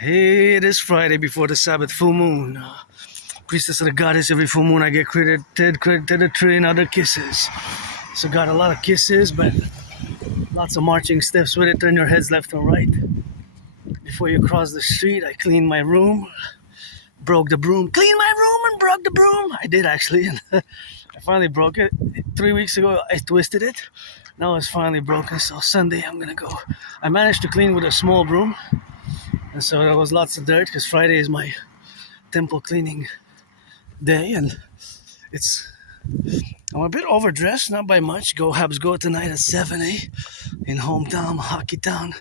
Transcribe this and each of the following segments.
Hey, it is Friday before the Sabbath full moon. Priestess of the goddess, every full moon I get credited a trillion other kisses. So got a lot of kisses, but lots of marching steps with it. Turn your heads left or right. Before you cross the street, I cleaned my room, broke the broom, cleaned my room and broke the broom. I did actually, and I finally broke it. 3 weeks ago, I twisted it. Now it's finally broken, so Sunday I'm gonna go. I managed to clean with a small broom. And so there was lots of dirt because Friday is my temple cleaning day, and I'm a bit overdressed, not by much. Habs go tonight at 7 in hometown, hockey town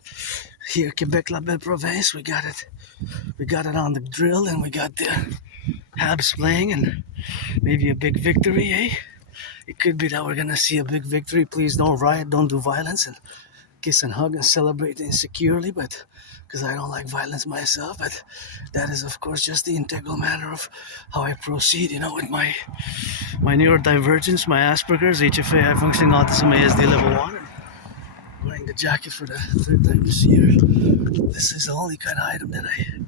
here, Quebec, La Belle Province. We got it on the drill, and we got the Habs playing, and maybe a big victory, eh? It could be that we're gonna see a big victory. Please don't riot, don't do violence, and kiss and hug and celebrate insecurely, but because I don't like violence myself, but that is of course just the integral manner of how I proceed, with my neurodivergence, my Asperger's, HFA, high functioning autism, ASD level 1. I'm wearing the jacket for the third time this year. This is the only kind of item that I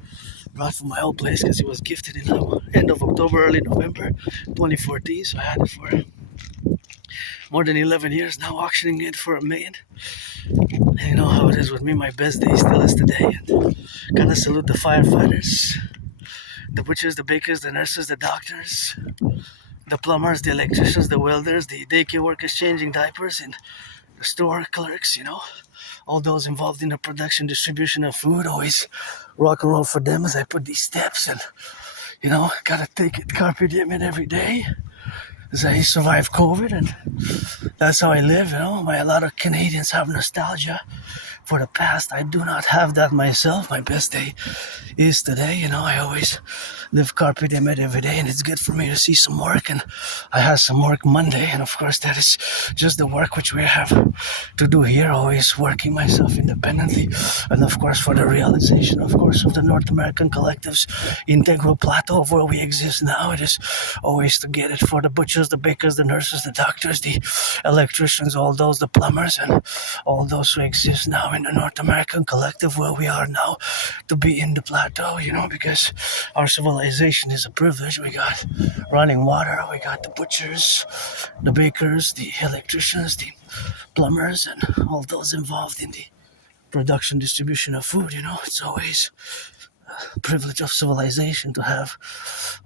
brought from my old place because it was gifted in the end of October, early November 2014, so I had it for more than 11 years now, auctioning it for $1 million. And you know how it is with me, my best day still is today. And gotta salute the firefighters, the butchers, the bakers, the nurses, the doctors, the plumbers, the electricians, the welders, the daycare workers changing diapers, and the store clerks, all those involved in the production, distribution of food. Always rock and roll for them as I put these steps, and gotta take it carpe diem every day as I survive COVID, and that's how I live. A lot of Canadians have nostalgia for the past. I do not have that myself. My best day is today. I always live carpe diem every day, and it's good for me to see some work. And I have some work Monday, and of course that is just the work which we have to do here. Always working myself independently, and of course for the realization, of course, of the North American collective's integral plateau of where we exist now. It is always to get it for the butchers, the bakers, the nurses, the doctors, the electricians, all those, the plumbers, and all those who exist now in the North American collective where we are now, to be in the plateau, because our civilization is a privilege. We got running water, we got the butchers, the bakers, the electricians, the plumbers, and all those involved in the production, distribution of food. It's always a privilege of civilization to have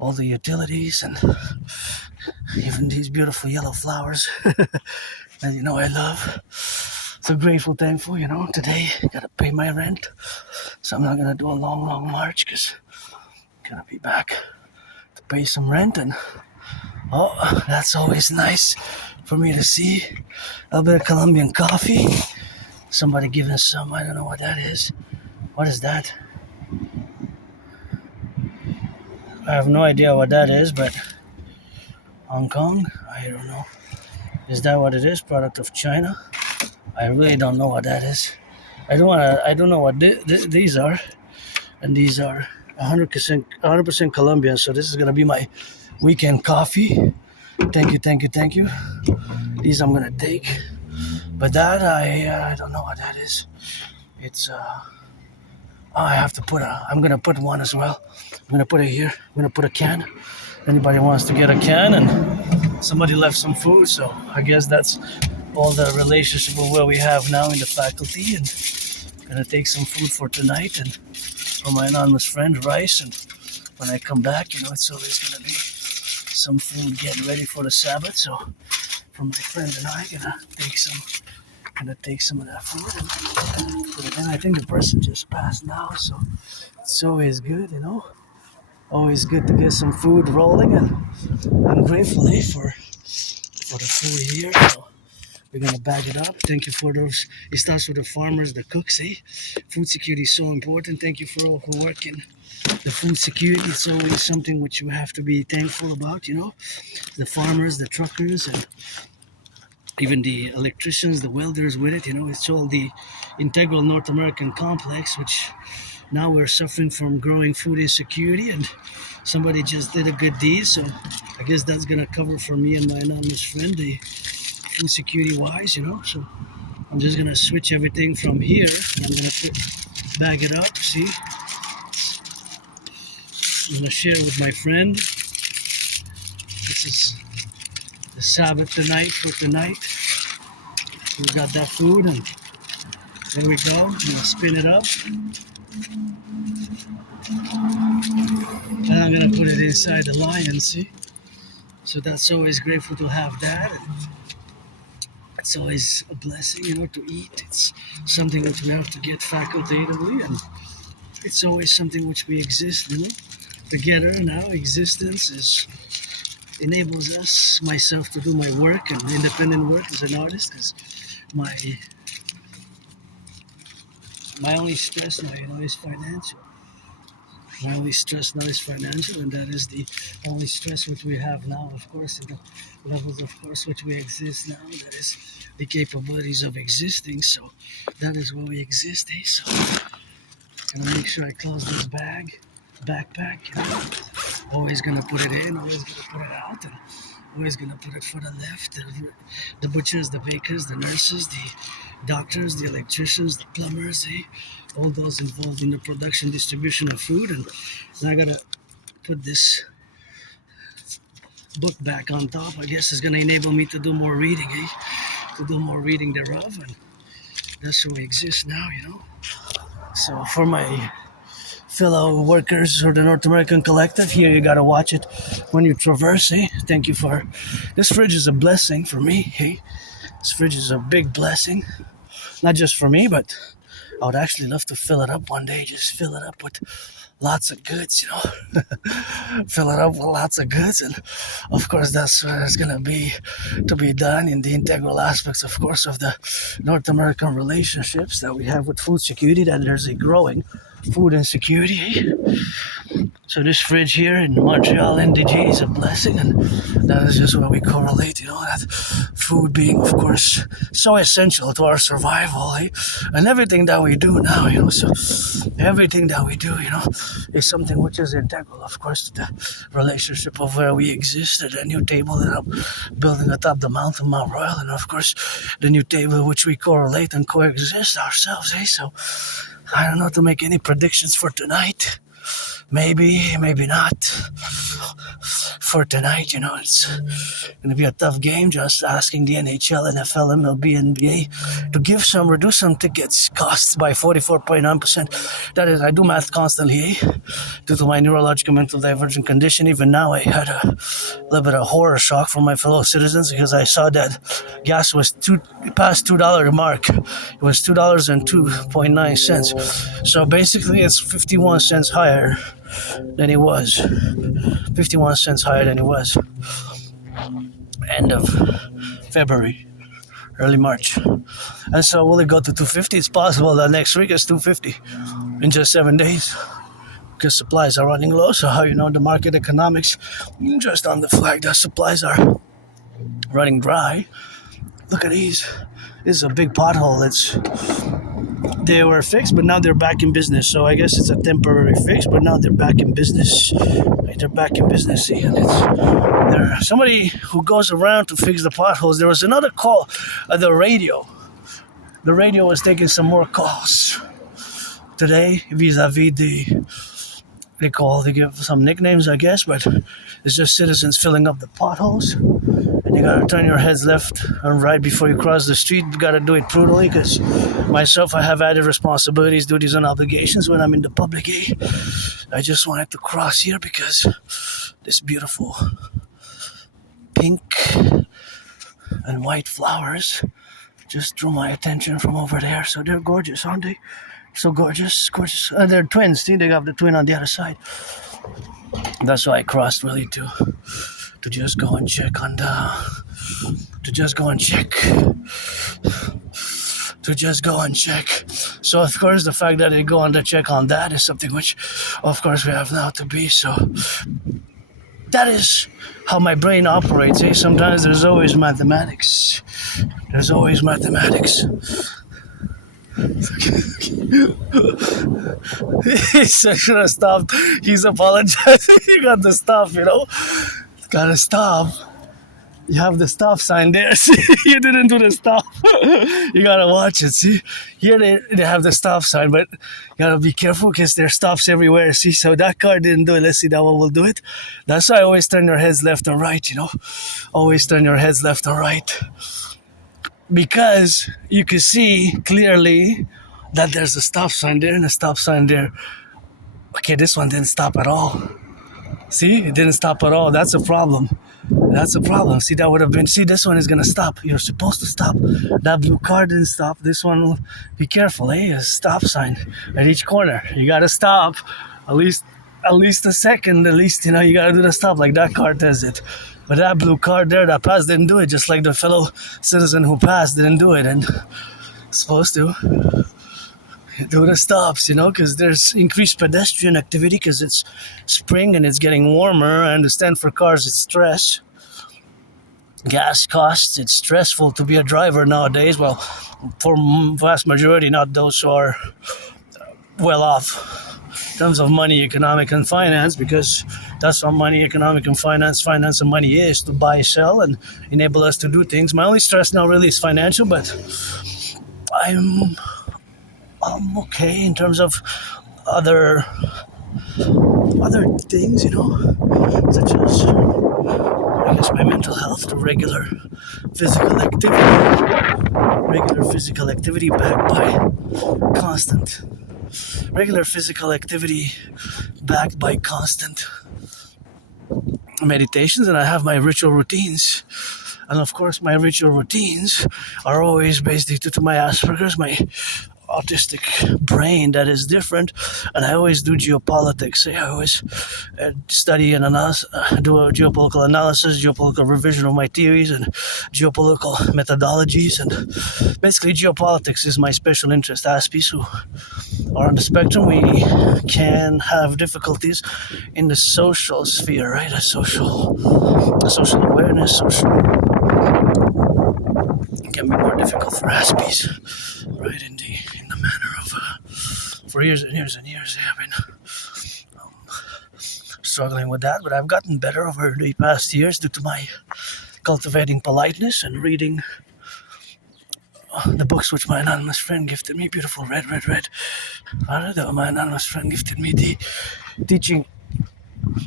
all the utilities and even these beautiful yellow flowers that I love. So grateful, thankful, today gotta pay my rent, so I'm not gonna do a long march because I'm gonna be back to pay some rent. And that's always nice for me to see a bit of Colombian coffee, somebody giving some, I don't know what that is. What is that? I have no idea what that is, but Hong Kong, I don't know. Is that what it is? Product of China? I really don't know what that is. I don't know what these are, and these are 100% Colombian. So this is gonna be my weekend coffee. Thank you. These I'm gonna take, but that I don't know what that is. It's I'm gonna put one as well. I'm gonna put it here. I'm gonna put a can. Anybody wants to get a can, and somebody left some food, so I guess that's all the relationship of where we have now in the faculty. And gonna take some food for tonight and for my anonymous friend, rice. And when I come back, it's always gonna be some food getting ready for the Sabbath. So for my friend and I, gonna take some of that food and put it in. I think the person just passed now, so it's always good, always good to get some food rolling. And I'm grateful for the food here. So we're gonna bag it up. Thank you for those. It starts with the farmers, the cooks. Food security is so important. Thank you for all who work in the food security. It's always something which you have to be thankful about. The farmers, the truckers, and even the electricians, the welders with it. It's all the integral North American complex, which now we're suffering from growing food insecurity, and somebody just did a good deed. So I guess that's gonna cover for me and my anonymous friend the food security wise, So I'm just gonna switch everything from here, and I'm gonna bag it up. See, I'm gonna share with my friend. This is the Sabbath tonight for tonight. We got that food, and there we go. I'm gonna spin it up, and I'm gonna put it inside the lion. See, so that's always grateful to have that. And it's always a blessing, to eat. It's something that we have to get facultatively, and it's always something which we exist, together. Now existence enables us, myself, to do my work and independent work as an artist, because my only stress now, is financial. My only stress now is financial, and that is the only stress which we have now, of course, in the levels, of course, which we exist now. That is the capabilities of existing. So that is where we exist, So I'm gonna make sure I close this backpack. Always gonna put it in, always gonna put it out, and always gonna put it for the left. The butchers, the bakers, the nurses, the doctors, the electricians, the plumbers, all those involved in the production, distribution of food. And I gotta put this book back on top. I guess it's gonna enable me to do more reading, to do more reading thereof, and that's where we exist now, So for my fellow workers or the North American Collective, here you gotta watch it when you traverse, Thank you for this fridge is a blessing for me, This fridge is a big blessing, not just for me, but I would actually love to fill it up one day. Just fill it up with lots of goods, fill it up with lots of goods, and of course that's what it's gonna be to be done in the integral aspects, of course, of the North American relationships that we have with food security. That there's a growing food insecurity. So this fridge here in Montreal, Integree, is a blessing, and that is just where we correlate, that food being, of course, so essential to our survival, and everything that we do now, so everything that we do, is something which is integral, of course, to the relationship of where we exist, at the new table that I'm building atop the mountain, Mount Royal, and of course, the new table which we correlate and coexist ourselves, So I don't know to make any predictions for tonight. Maybe not. For tonight, it's going to be a tough game. Just asking the NHL, NFL, MLB, NBA to reduce some tickets costs by 44.9%. That is, I do math constantly, due to my neurological mental divergent condition. Even now, I had a little bit of horror shock from my fellow citizens because I saw that gas was past $2 mark. It was $2.02.9. So basically, it's 51 cents higher than it was. 51 cents higher than it was end of February, early March. And so will it go to 250? It's possible that next week it's 250 in just 7 days, because supplies are running low. So how the market economics, just on the flag that supplies are running dry. Look at these. This is a big pothole. They were fixed, but now they're back in business. So I guess it's a temporary fix, but now they're back in business. They're back in business. See, and there's somebody who goes around to fix the potholes. There was another call at the radio. The radio was taking some more calls today vis-a-vis they give some nicknames, I guess, but it's just citizens filling up the potholes. And you gotta turn your heads left and right before you cross the street. You gotta do it prudently, because myself, I have added responsibilities, duties, and obligations when I'm in the public. I just wanted to cross here because this beautiful pink and white flowers just drew my attention from over there. So they're gorgeous, aren't they? So gorgeous. And they're twins. See, they have the twin on the other side. That's why I crossed, really, to just go and check on to just go and check. So of course the fact that they go on to check on that is something which of course we have now to be. So that is how my brain operates. Sometimes there's always mathematics. He should have stopped. He's apologizing. You got to stop, Gotta stop. You have the stop sign there. See, you didn't do the stop. You gotta watch it. See, here they have the stop sign, but you gotta be careful because there's stops everywhere. See, so that car didn't do it. Let's see, that one will do it. That's why I always turn your heads left and right. Always turn your heads left and right, because you can see clearly that there's a stop sign there and a stop sign there. Okay, this one didn't stop at all. See, it didn't stop at all. That's a problem. That's a problem. See, that would have been. See, this one is gonna stop. You're supposed to stop. That blue car didn't stop. This one, be careful. A stop sign at each corner. You gotta stop. At least a second. At least you gotta do the stop like that car does it. But that blue car there that passed didn't do it. Just like the fellow citizen who passed didn't do it, and supposed to do the stops, because there's increased pedestrian activity because it's spring and it's getting warmer. I understand for cars it's stress. Gas costs, it's stressful to be a driver nowadays. Well, for vast majority, not those who are well off in terms of money, economic, and finance, because that's what money, economic, and finance and money is, to buy, sell, and enable us to do things. My only stress now really is financial, but I'm okay in terms of other things, such as, I guess, my mental health, the regular physical activity backed by constant meditations, and I have my ritual routines. And of course, my ritual routines are always based due to my Asperger's, my autistic brain that is different, and I always do geopolitics. I always study and do a geopolitical analysis, geopolitical revision of my theories, and geopolitical methodologies. And basically, geopolitics is my special interest. Aspiesque who are on the spectrum, we can have difficulties in the social sphere, right? A social awareness, can be more difficult for Aspies, right? In the manner of for years and years and years, I've been struggling with that, but I've gotten better over the past years due to my cultivating politeness and reading the books which my anonymous friend gifted me. Beautiful red. My anonymous friend gifted me the teaching.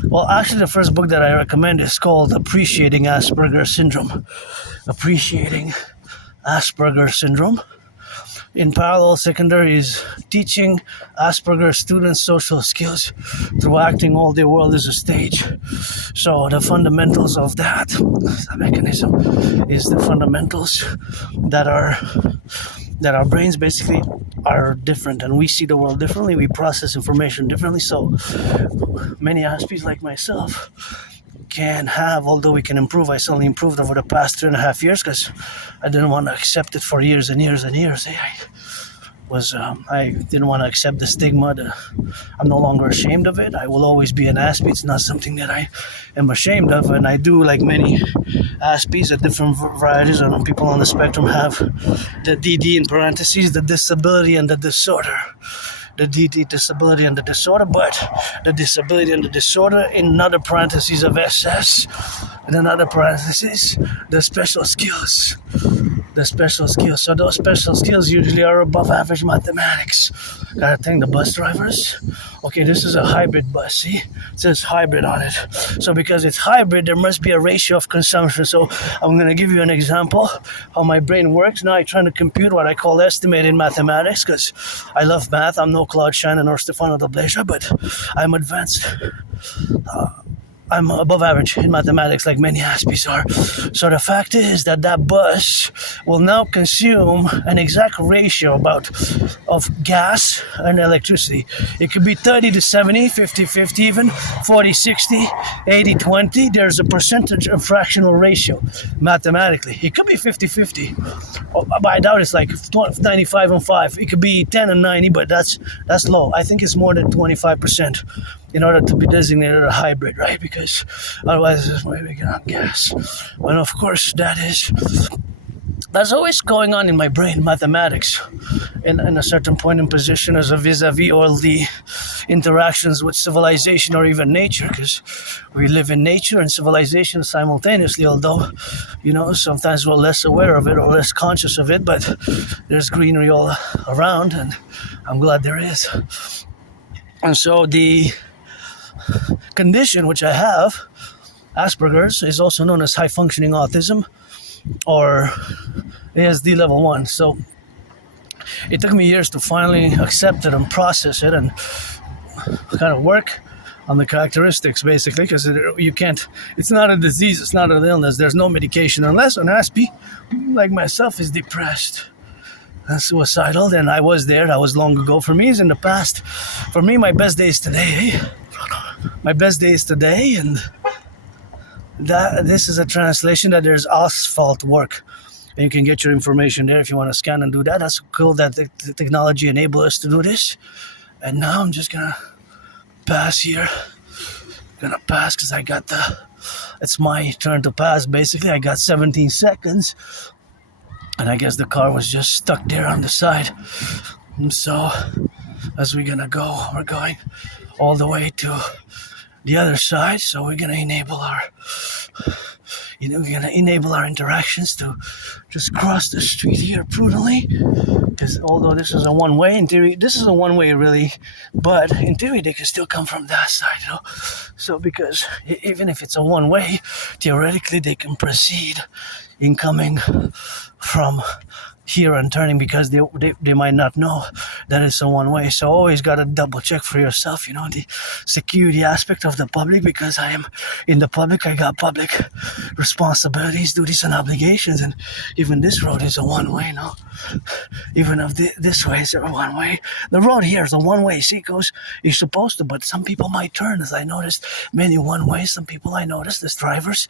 Well, actually, the first book that I recommend is called Appreciating Asperger's Syndrome. In parallel, secondary is teaching Asperger's students social skills through acting all their world as a stage. So the fundamentals of that mechanism is the fundamentals that our brains basically are different, and we see the world differently, we process information differently. So many Aspies like myself can have, although we can improve. I certainly improved over the past 3.5 years because I didn't want to accept it for years and years and years. I didn't want to accept the stigma. I'm no longer ashamed of it. I will always be an Aspie. It's not something that I am ashamed of, and I do, like many Aspies at different varieties and people on the spectrum, have the dedie in parentheses, the disability and the disorder. The dedie, disability and the disorder, but the disability and the disorder in another parentheses of SS, in another parentheses, the special skills. So those special skills usually are above average mathematics. Gotta thank the bus drivers. Okay, this is a hybrid bus, see? It says hybrid on it. So because it's hybrid, there must be a ratio of consumption. So I'm gonna give you an example how my brain works. Now I'm trying to compute what I call estimated mathematics, because I love math. I'm no Claude Shannon or Stefano de Blesa, but I'm advanced. I'm above average in mathematics, like many Aspies are. So the fact is that bus will now consume an exact ratio of gas and electricity. It could be 30-70, 50-50 even, 40-60, 80-20. There's a percentage of fractional ratio mathematically. It could be 50-50. But I doubt it's like 95-5. It could be 10-90, but that's low. I think it's more than 25%. In order to be designated a hybrid, right? Because otherwise it's way bigger on gas. And of course, that is That's always going on in my brain, mathematics, in a certain point in position as a vis-a-vis all the interactions with civilization or even nature, because we live in nature and civilization simultaneously, although, sometimes we're less aware of it or less conscious of it, but there's greenery all around, and I'm glad there is. And so the condition which I have, Asperger's, is also known as high-functioning autism, or ASD level 1. So it took me years to finally accept it and process it and kind of work on the characteristics, basically, because you can't, it's not a disease, it's not an illness, there's no medication, unless an Aspie, like myself, is depressed and suicidal. Then I was there, that was long ago. For me, it's in the past. For me, my best day is today. My best day is today, and this is a translation that there's asphalt work. And you can get your information there if you want to scan and do that. That's cool that the technology enables us to do this. And now I'm just gonna pass here. Gonna pass because it's my turn to pass, basically. I got 17 seconds. And I guess the car was just stuck there on the side. And so, as we're gonna go, we're going all the way to the other side. So we're gonna enable our interactions to just cross the street here prudently, because although this is a one-way, in theory this is a one-way really, but in theory they can still come from that side, so because even if it's a one-way, theoretically they can proceed in coming from here and turning, because they might not know that it's a one-way. So always got to double check for yourself, the security aspect of the public, because I am in the public. I got public responsibilities, duties, and obligations, and even this road is a one-way, even if this way is a one-way. The road here is a one-way. See, you're supposed to, but some people might turn, as I noticed many one-ways. Some people I noticed as drivers,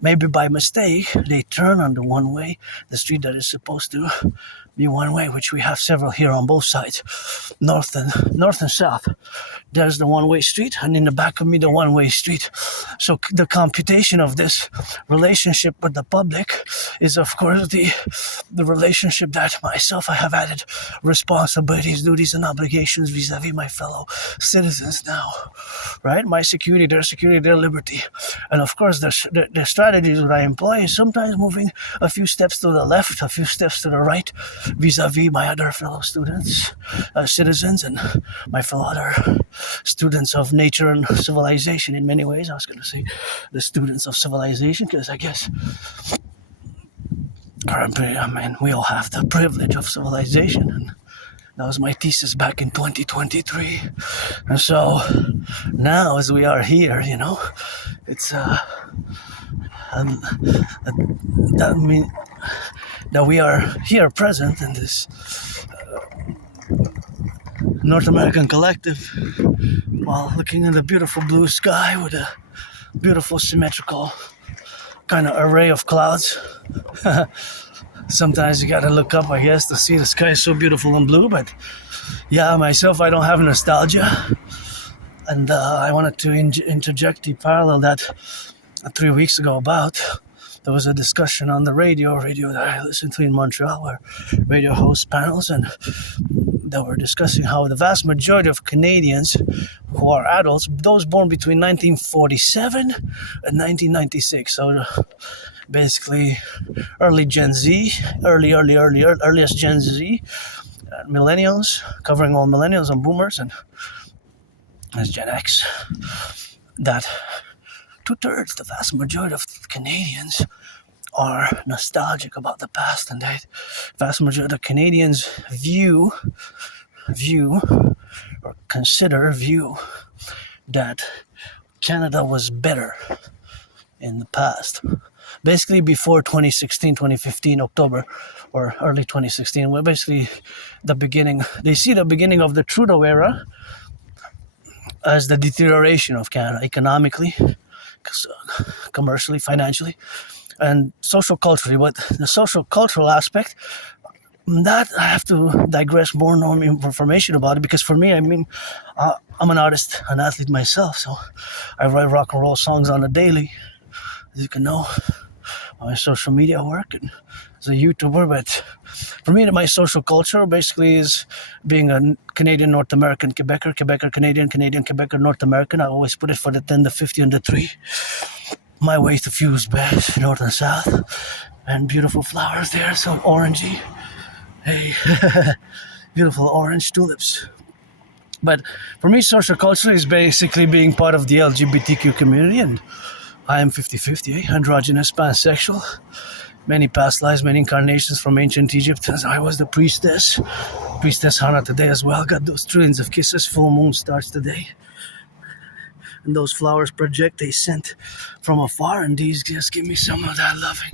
maybe by mistake, they turn on the one-way, the street that is supposed to be one way, which we have several here on both sides, north and south. There's the one-way street, and in the back of me, the one-way street. So the computation of this relationship with the public is, of course, the relationship that myself, I have added responsibilities, duties, and obligations vis-a-vis my fellow citizens now, right? My security, their liberty. And of course, the strategies that I employ is sometimes moving a few steps to the left, a few steps to the right, vis-a-vis my other fellow students, citizens, and my fellow other students of nature and civilization. In many ways, I was going to say the students of civilization, because I guess we all have the privilege of civilization, and that was my thesis back in 2023. And so now, as we are here, it's that we are here present in this North American Collective, while looking at the beautiful blue sky with a beautiful symmetrical kind of array of clouds. Sometimes you gotta look up, I guess, to see the sky is so beautiful and blue. But yeah, myself, I don't have nostalgia, and I wanted to interject the parallel that 3 weeks ago there was a discussion on the radio that I listened to in Montreal, where radio hosts panels, and they were discussing how the vast majority of Canadians who are adults, those born between 1947 and 1996, so basically early Gen Z, earliest Gen Z, millennials, covering all millennials and boomers, and as Gen X, that 2/3, the vast majority of Canadians are nostalgic about the past, and that vast majority of Canadians view that Canada was better in the past. Basically before 2016, 2015, October, or early 2016, well, basically they see the beginning of the Trudeau era as the deterioration of Canada economically, commercially, financially, and social culturally. But the social cultural aspect, that I have to digress more information about it, because for me, I'm an artist, an athlete myself, so I write rock and roll songs on a daily, as you can know, my social media work and as a YouTuber. But for me, my social culture basically is being a Canadian, North American, Quebecer, Canadian, Quebecer, North American. I always put it for the 10, the 50, and the 3. My way to fuse best, north and south. And beautiful flowers there, so orangey. Hey, beautiful orange tulips. But for me, social culture is basically being part of the LGBTQ community, and I am 50-50, androgynous, pansexual. Many past lives, many incarnations from ancient Egypt. As I was the priestess Hannah today as well. Got those trillions of kisses, full moon starts today. And those flowers project a scent from afar, and these just give me some of that loving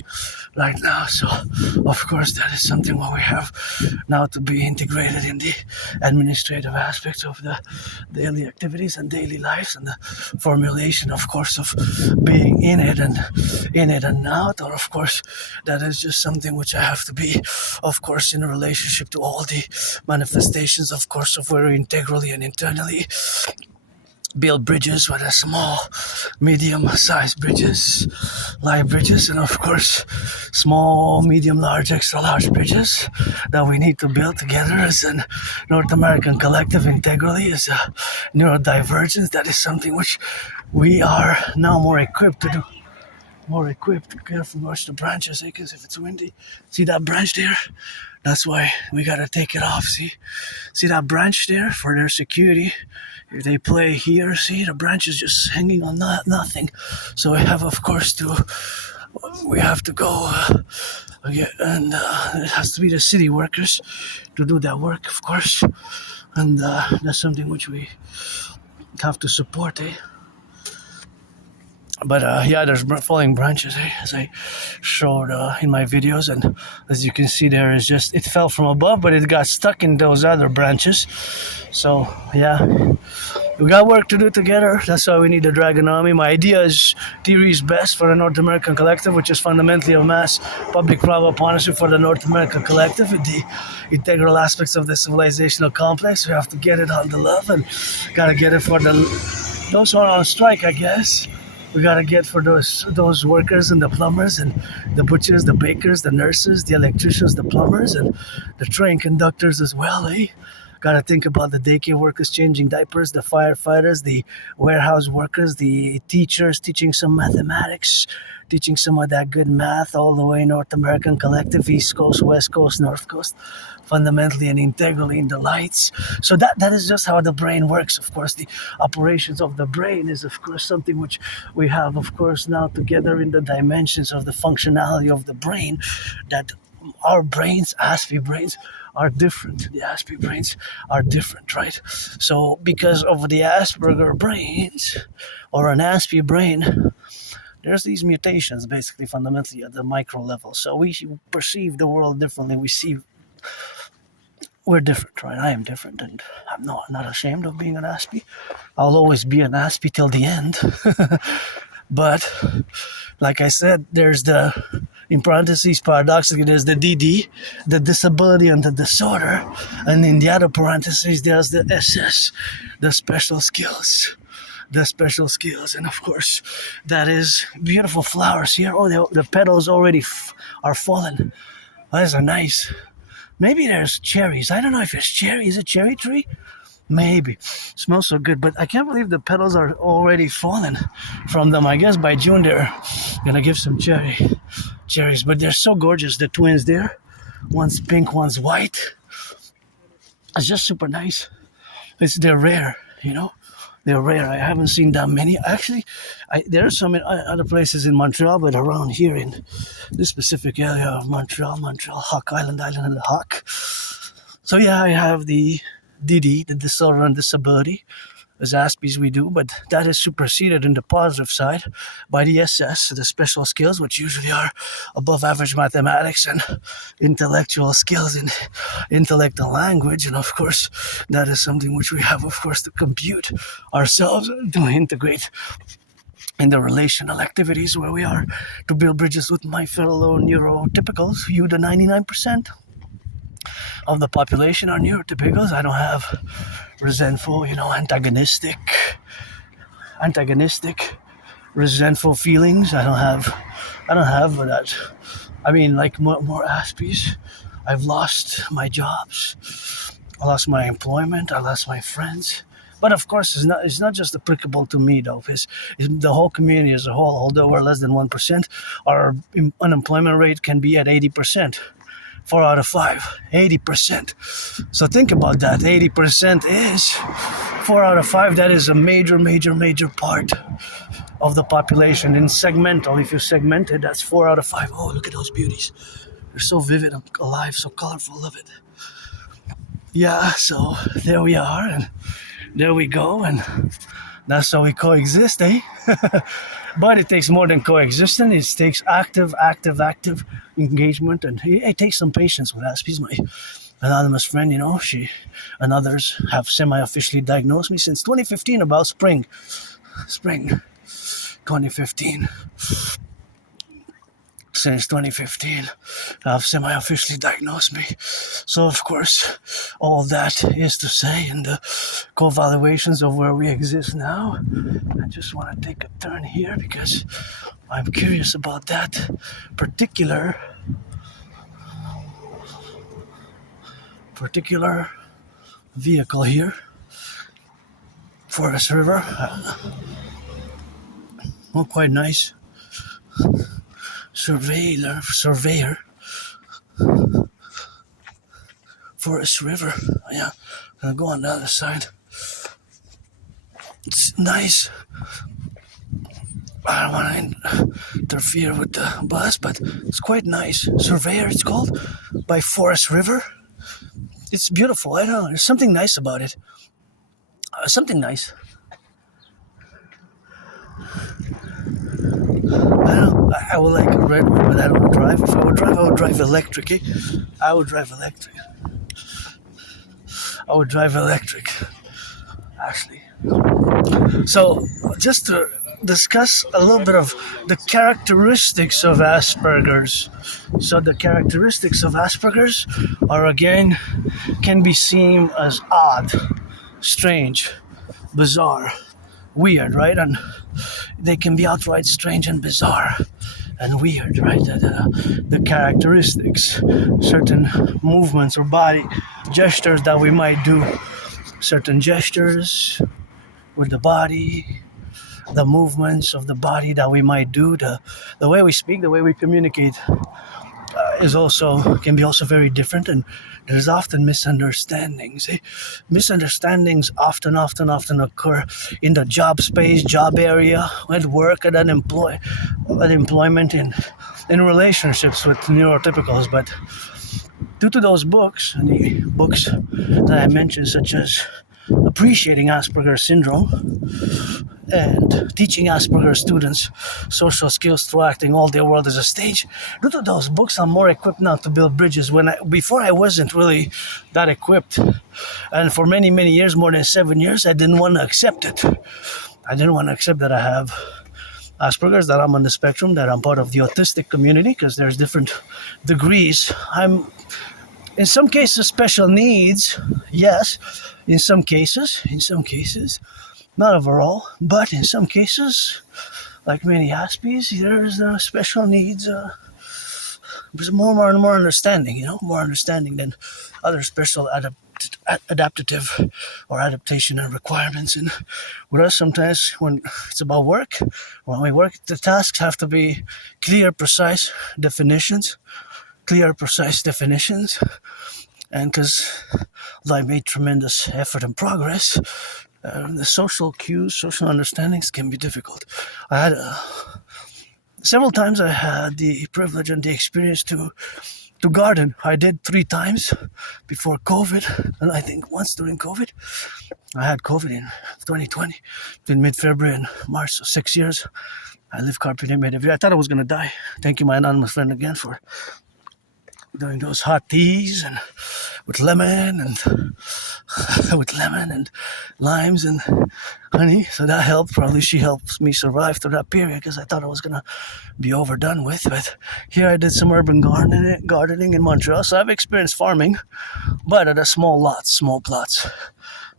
right now. So, of course, that is something what we have now to be integrated in the administrative aspects of the daily activities and daily lives, and the formulation, of course, of being in it and out. Or, of course, that is just something which I have to be, of course, in a relationship to all the manifestations, of course, of where integrally and internally build bridges, whether small, medium-sized bridges, live bridges, and of course small, medium, large, extra large bridges that we need to build together as a North American collective integrally, as a neurodivergence. That is something which we are now more equipped to do. More equipped to carefully watch the branches, because if it's windy, see that branch there? That's why we gotta take it off. See that branch there for their security. If they play here, see the branch is just hanging on nothing. So we have, of course, to go again, and it has to be the city workers to do that work, of course, and that's something which we have to support, eh? But yeah, there's falling branches, as I showed in my videos, and as you can see, there is just, it fell from above, but it got stuck in those other branches. So yeah, we got work to do together. That's why we need the Dragon Army. My idea is theory is best for the North American collective, which is fundamentally a mass public private partnership for the North American collective with the integral aspects of the civilizational complex. We have to get it on the love, and gotta get it for those who are on strike, I guess. We gotta get for those workers and the plumbers and the butchers, the bakers, the nurses, the electricians, the plumbers, and the train conductors as well, eh? Gotta think about the daycare workers changing diapers, the firefighters, the warehouse workers, the teachers teaching some mathematics, teaching some of that good math all the way North American collective, East Coast, West Coast, North Coast, fundamentally and integrally in the lights. So that is just how the brain works. Of course, the operations of the brain is, of course, something which we have, of course, now together in the dimensions of the functionality of the brain, that our brains, Aspie brains, are different. The Aspie brains are different, right? So because of the Asperger brains, or an Aspie brain, there's these mutations basically fundamentally at the micro level. So we perceive the world differently. We're different, right? I am different, and I'm not ashamed of being an Aspie. I'll always be an Aspie till the end. But like I said, there's in parentheses, paradoxically, there's the dedie, the disability and the disorder, and in the other parentheses, there's the SS, the special skills. And of course, that is beautiful flowers here. Oh, the petals already are fallen. Those are nice. Maybe there's cherries. I don't know if it's cherry. Is it cherry tree? Maybe. Smells so good, but I can't believe the petals are already fallen from them. I guess by June they're gonna give some cherries, but they're so gorgeous. The twins there, one's pink, one's white. It's just super nice. They're rare, They're rare. I haven't seen that many. Actually, there are some in other places in Montreal, but around here in this specific area of Montreal, Hawk Island of the Hawk. So yeah, I have the dedie, the disorder and disability, as Aspies we do, but that is superseded in the positive side by the SS, the special skills, which usually are above average mathematics and intellectual skills in intellect and language. And of course, that is something which we have, of course, to compute ourselves, to integrate in the relational activities where we are to build bridges with my fellow neurotypicals, you the 99% of the population are neurotypicals. I don't have resentful, antagonistic resentful feelings. I don't have that. I mean, like more Aspies. I've lost my jobs. I lost my employment. I lost my friends. But of course, it's not just applicable to me though. It's the whole community as a whole. Although we're less than 1%, our unemployment rate can be at 80%. 4 out of 5, 80%. So think about that. 80% is 4 out of 5. That is a major part of the population. In segmental, if you segment it, that's 4 out of 5. Oh, look at those beauties. They're so vivid and alive, so colorful. Love it. Yeah, so there we are, and there we go, and that's how we coexist, eh? But it takes more than coexistence. It takes active engagement, and it takes some patience with Aspies. My anonymous friend, she and others have semi-officially diagnosed me since 2015, about spring 2015. Since 2015, have semi-officially diagnosed me. So, of course, all that is to say, in the co-evaluations of where we exist now, I just want to take a turn here because I'm curious about that particular vehicle here. Forest River. Quite nice. Surveyor. Forest River. Yeah, gonna go on the other side. It's nice. I don't want to interfere with the bus, but it's quite nice. Surveyor, it's called, by Forest River. It's beautiful. I don't know. There's something nice about it. Something nice. I don't know. I would like a red one, but I don't drive. If I would drive electric. I would drive electric. Actually. So, just to discuss a little bit of the characteristics of Asperger's. So, the characteristics of Asperger's are, again, can be seen as odd, strange, bizarre, weird, right? And they can be outright strange and bizarre and weird, right? The characteristics, certain movements or body gestures that we might do, certain gestures with the body, the movements of the body that we might do, the way we speak, the way we communicate can be also very different, and there's often misunderstandings. Misunderstandings often occur in the job space, job area, at work, at employment, in relationships with neurotypicals. But due to those books, and the books that I mentioned, such as Appreciating Asperger's Syndrome and Teaching Asperger's Students Social Skills Through Acting All Their World as a Stage, due to those books, I'm more equipped now to build bridges. Before I wasn't really that equipped, and for many years, more than 7 years, I didn't want to accept it. I didn't want to accept that I have Asperger's, that I'm on the spectrum, that I'm part of the autistic community, because there's different degrees. I'm, in some cases, special needs, yes. In some cases, not overall, but in some cases, like many Aspies, there's special needs. There's more and more understanding, more understanding than other special adaptative or adaptation and requirements. And with us, sometimes when it's about work, when we work, the tasks have to be clear, precise definitions. And because I made tremendous effort and progress, the social cues, social understandings can be difficult. Several times I had the privilege and the experience to garden. I did 3 times before COVID, and I think once during COVID. I had COVID in 2020, in mid-February and March, so 6 years. I lived carpe diem. I thought I was going to die. Thank you, my anonymous friend, again for doing those hot teas and with lemon and limes and honey. So that helped. Probably she helped me survive through that period, because I thought I was gonna be overdone with. But here I did some urban gardening in Montreal. So I've experienced farming, but at a small plots.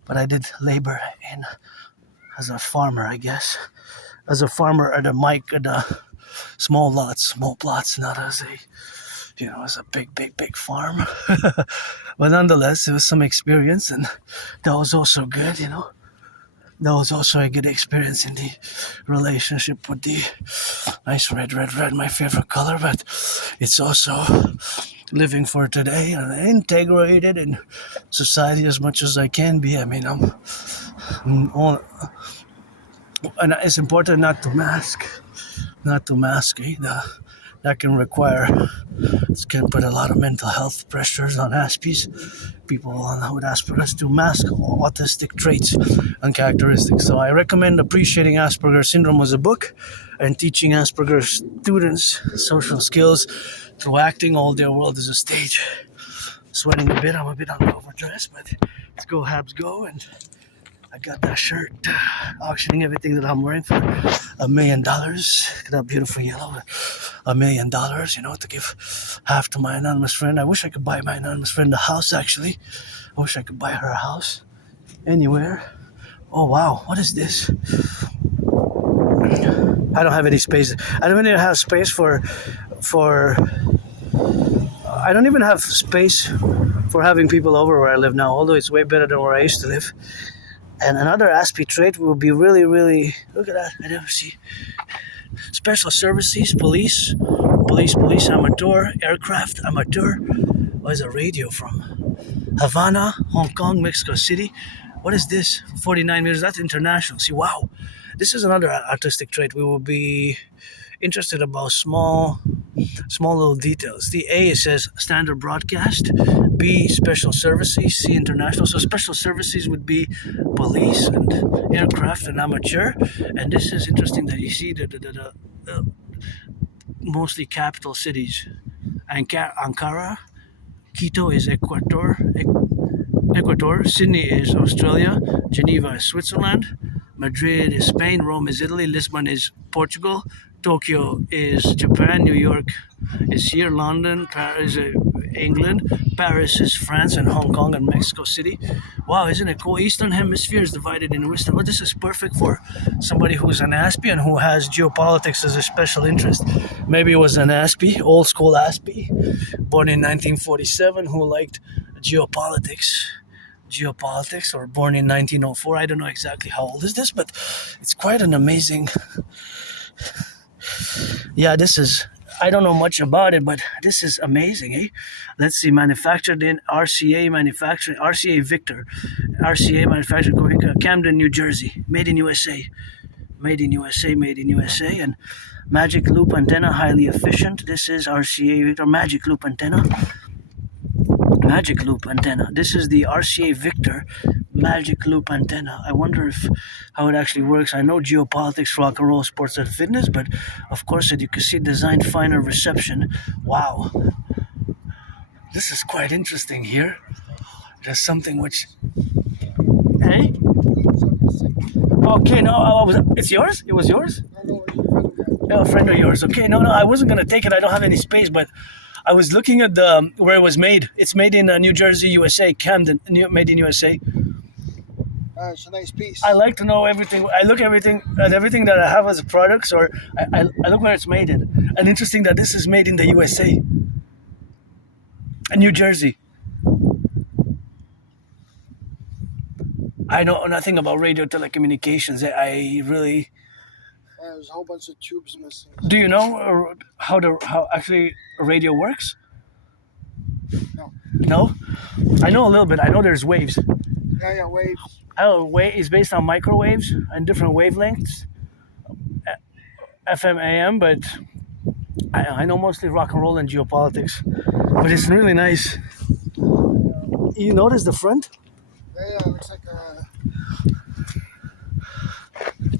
But I did labor as a farmer, I guess. as a farmer at a mic at a small plots, not as a as a big farm. But nonetheless, it was some experience, and that was also good. That was also a good experience in the relationship with the nice red, my favorite color. But it's also living for today and integrated in society as much as I can be. I mean, and it's important not to mask, that can require, it can put a lot of mental health pressures on Aspies, people with Asperger's, to mask autistic traits and characteristics. So I recommend Appreciating Asperger's Syndrome as a book, and Teaching Asperger's Students Social Skills Through Acting. All Their World is a Stage. Sweating a bit, I'm a bit on the overdress, but let's go Habs go. And I got that shirt, auctioning everything that I'm wearing for $1 million. Look at that beautiful yellow. $1 million, to give half to my anonymous friend. I wish I could buy my anonymous friend a house, actually. I wish I could buy her a house anywhere. Oh, wow. What is this? I don't have any space. I don't even have space for I don't even have space for having people over where I live now, although it's way better than where I used to live. And another Aspie trait will be really, really, look at that, I never see. Special services, police, amateur, aircraft, amateur. Where's a radio from? Havana, Hong Kong, Mexico City. What is this? 49 meters, that's international. See, wow. This is another artistic trait. We will be interested about small little details. The A, it says standard broadcast. B, special services. C, international. So special services would be police and aircraft and amateur. And this is interesting that you see the mostly capital cities. Ankara, Quito is Ecuador, Sydney is Australia, Geneva is Switzerland, Madrid is Spain, Rome is Italy, Lisbon is Portugal, Tokyo is Japan, New York is here, London, Paris is England, Paris is France, and Hong Kong and Mexico City. Wow, isn't it cool? Eastern Hemisphere is divided into Western. Well, this is perfect for somebody who's an Aspie and who has geopolitics as a special interest. Maybe it was an Aspie, old school Aspie, born in 1947, who liked geopolitics, or born in 1904. I don't know exactly how old is this, but it's quite an amazing. Yeah, this is, I don't know much about it, but this is amazing, eh? Let's see, manufactured in RCA Victor, RCA manufactured going Camden, New Jersey, made in USA, and magic loop antenna, highly efficient. This is RCA Victor magic loop antenna. This is the RCA Victor magic loop antenna. I wonder how it actually works. I know geopolitics, rock and roll, sports and fitness, but of course, as you can see, designed finer reception. Wow, this is quite interesting here. There's something which, hey, okay, no, it's yours. It was yours. No, a friend of yours. Okay, no, I wasn't gonna take it. I don't have any space, but I was looking at where it was made. It's made in New Jersey, USA, Camden, made in USA. It's a nice piece. I like to know everything. I look at everything that I have as products, or I look where it's made in. And interesting that this is made in the USA, in New Jersey. I know nothing about radio telecommunications. I really. There's a whole bunch of tubes missing. Do you know how actually radio works? No? I know a little bit. I know there's waves. Yeah, waves. It's based on microwaves and different wavelengths, FM, AM, but I know mostly rock and roll and geopolitics. But it's really nice. You notice the front? Yeah, it looks like a...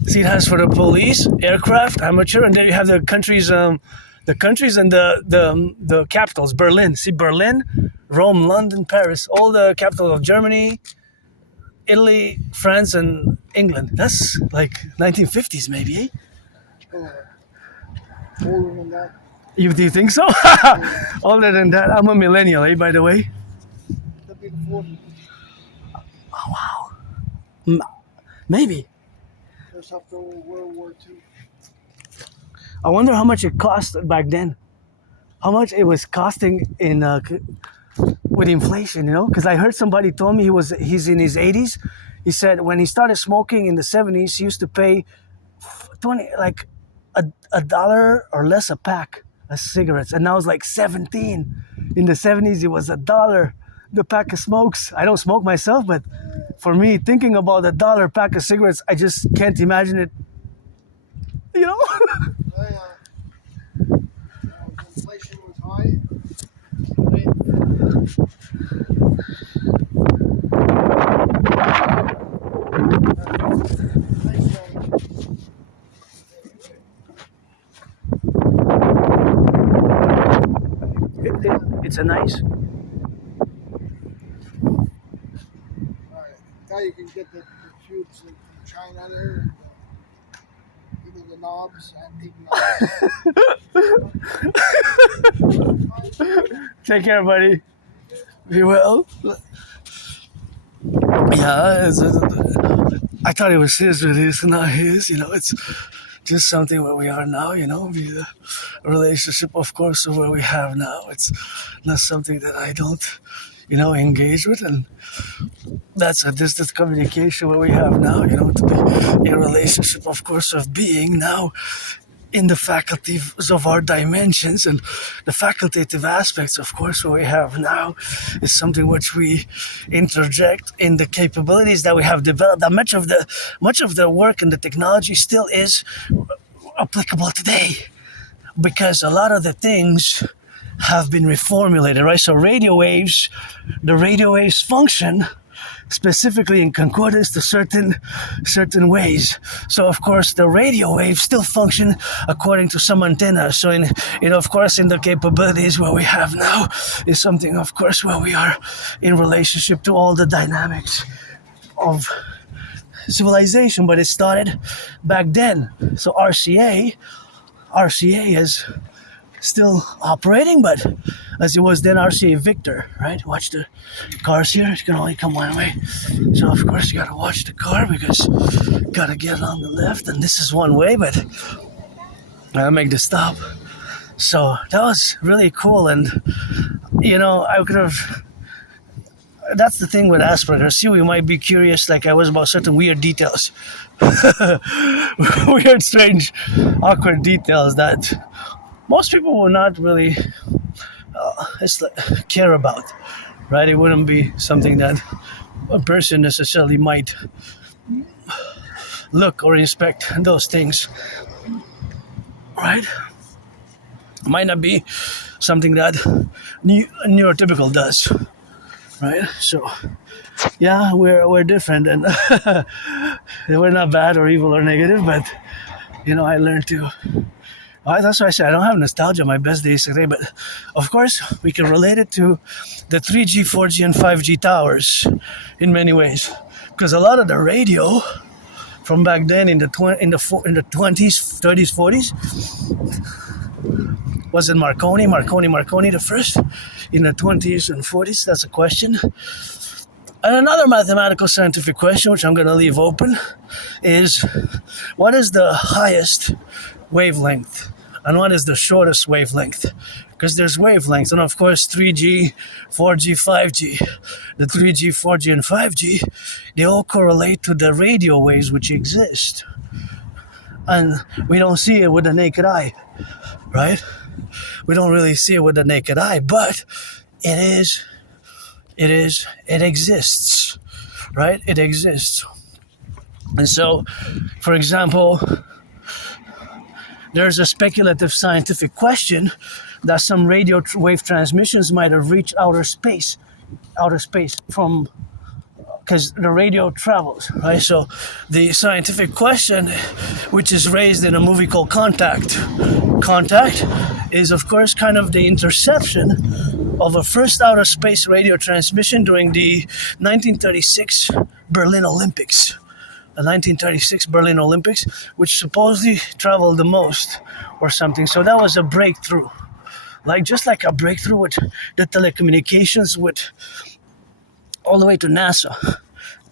See, it has for the police, aircraft, amateur, and then you have the countries and the capitals. Berlin. See, Berlin, Rome, London, Paris, all the capitals of Germany, Italy, France, and England. That's like 1950s, maybe, eh? Older than that. Do you think so? Older than that. I'm a millennial, eh, by the way? That'd be the 40s. Oh, wow. Maybe. Just after World War II. I wonder how much it cost back then. How much it was costing in with inflation, you know? Because I heard somebody told me he's in his 80s. He said when he started smoking in the 70s, he used to pay 20 like a dollar or less a pack of cigarettes, and now it's like 17. In the 70s, it was $1 the pack of smokes. I don't smoke myself, but for me, thinking about $1 pack of cigarettes, I just can't imagine it. You know? Inflation was high. It's a nice. Now you can get the tubes in China there. Even the knobs, antique knobs. Take care, buddy. Be well. Yeah, I thought it was his, but it's not his. You know, it's just something where we are now. You know, the relationship, of course, of where we have now. It's not something that I don't, you know, engage with, and that's a distant communication where we have now. You know, to be a relationship, of course, of being now in the faculties of our dimensions, and the facultative aspects, of course, what we have now is something which we interject in the capabilities that we have developed. That much of the work and the technology still is applicable today, because a lot of the things have been reformulated, right? So the radio waves function specifically in concordance to certain ways. So of course the radio waves still function according to some antenna. So of course in the capabilities where we have now is something, of course, where we are in relationship to all the dynamics of civilization, but it started back then. So RCA is still operating, but as it was then RCA Victor, right? Watch the cars here. It can only come one way. So of course you gotta watch the car because you gotta get on the left, and this is one way, but I'll make the stop. So that was really cool, and you know, I could have. That's the thing with Asperger. See, we might be curious, like I was, about certain weird details, weird, strange, awkward details that most people will not really care about, right? It wouldn't be something that a person necessarily might look or inspect those things, right? It might not be something that neurotypical does, right? So, yeah, we're different, and we're not bad or evil or negative, but you know, I learned to. That's why I said I don't have nostalgia. My best days today, but of course we can relate it to the 3G, 4G, and 5G towers in many ways, because a lot of the radio from back then in the 20s, 30s, 40s was it Marconi the first in the 20s and 40s. That's a question. And another mathematical scientific question, which I'm going to leave open, is what is the highest wavelength and what is the shortest wavelength? Because there's wavelengths, and of course 3G, 4G, 5G. The 3G, 4G, and 5G, they all correlate to the radio waves which exist. And we don't see it with the naked eye, right? We don't really see it with the naked eye, but it exists, right? It exists. And so, for example, there's a speculative scientific question that some radio wave transmissions might have reached outer space from, because the radio travels, right? So the scientific question, which is raised in a movie called Contact is of course kind of the interception of a first outer space radio transmission during the 1936 Berlin Olympics. The 1936 Berlin Olympics, which supposedly traveled the most or something. So that was a breakthrough. Just like a breakthrough with the telecommunications with all the way to NASA.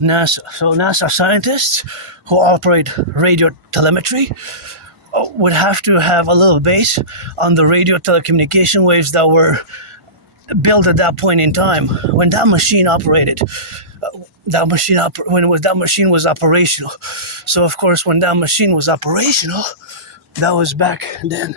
NASA. So NASA scientists who operate radio telemetry would have to have a little base on the radio telecommunication waves that were built at that point in time when that machine operated. That machine was operational. So of course, when that machine was operational, that was back then.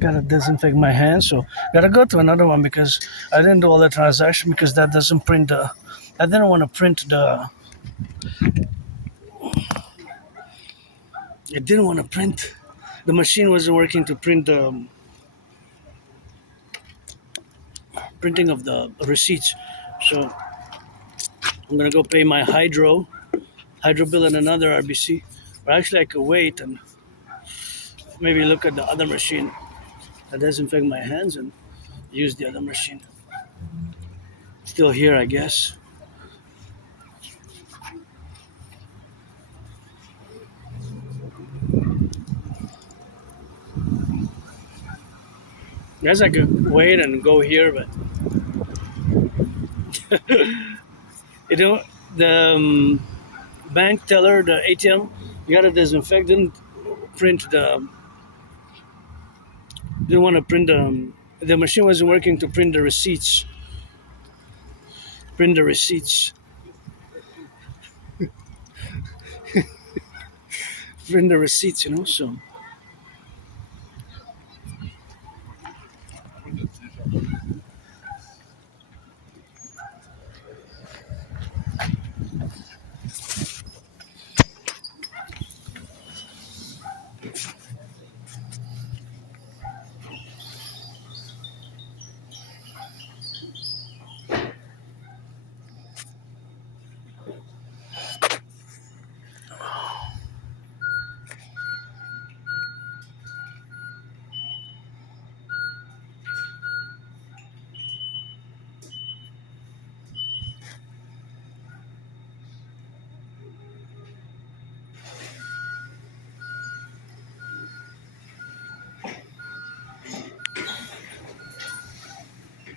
Gotta disinfect my hands, so gotta go to another one because I didn't do all the transaction because that doesn't print the. I didn't want to print the. It didn't want to print. The machine wasn't working to print the printing of the receipts. So I'm gonna go pay my hydro bill and another RBC. Or actually, I could wait and maybe look at the other machine that disinfect my hands and use the other machine. Still here, I guess. Guess I could wait and go here, but you know the bank teller, the ATM, you gotta disinfect. Print the didn't want to print the machine wasn't working to print the receipts. Print the receipts. Print the receipts. So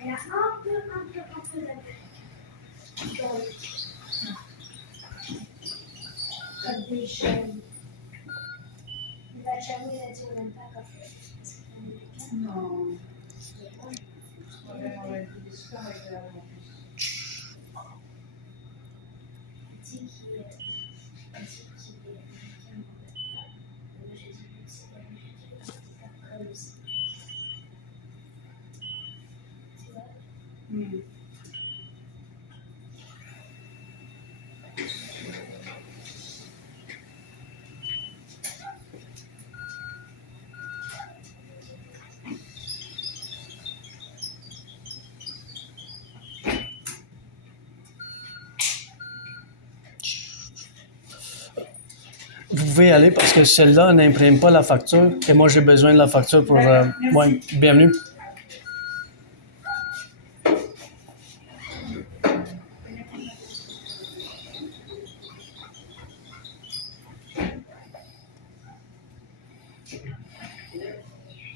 Il y a un peu dans comme des jeunes. Il va jamais la dire même pas comme ça. Parce que c'est américain. Non. On va être super agréable en plus. Il dit qu'il est américain. Moi j'ai dit que c'est américain. C'est comme aussi. Tu vois? vous pouvez y aller parce que celle-là n'imprime pas la facture et moi j'ai besoin de la facture pour. Ouais, bienvenue.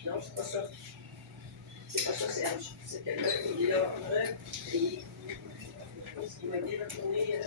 Non, c'est pas ça. C'est pas ça, c'est quelqu'un qui est là en rêve et il m'a dit retourner.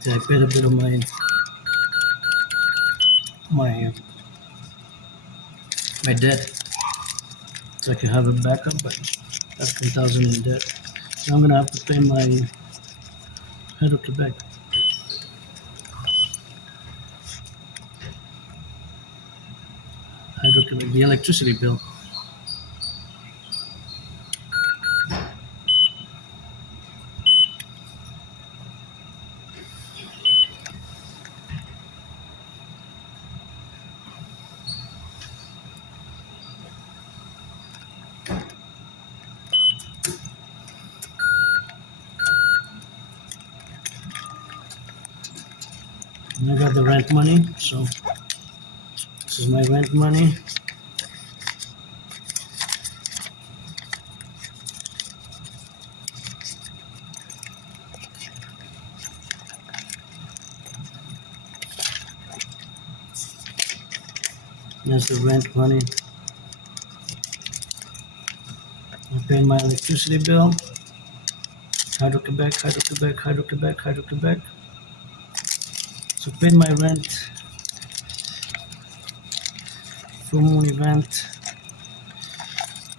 So I paid a bit of my debt so I can have it back up, but that's 10,000 in debt. So I'm gonna have to pay my head of Quebec. Hydro-Quebec, the electricity bill. And I got the rent money, so this is my rent money. That's the rent money. I paid my electricity bill. Hydro-Quebec, Hydro-Quebec, Hydro-Quebec, Hydro-Quebec. So paid my rent. Full moon event.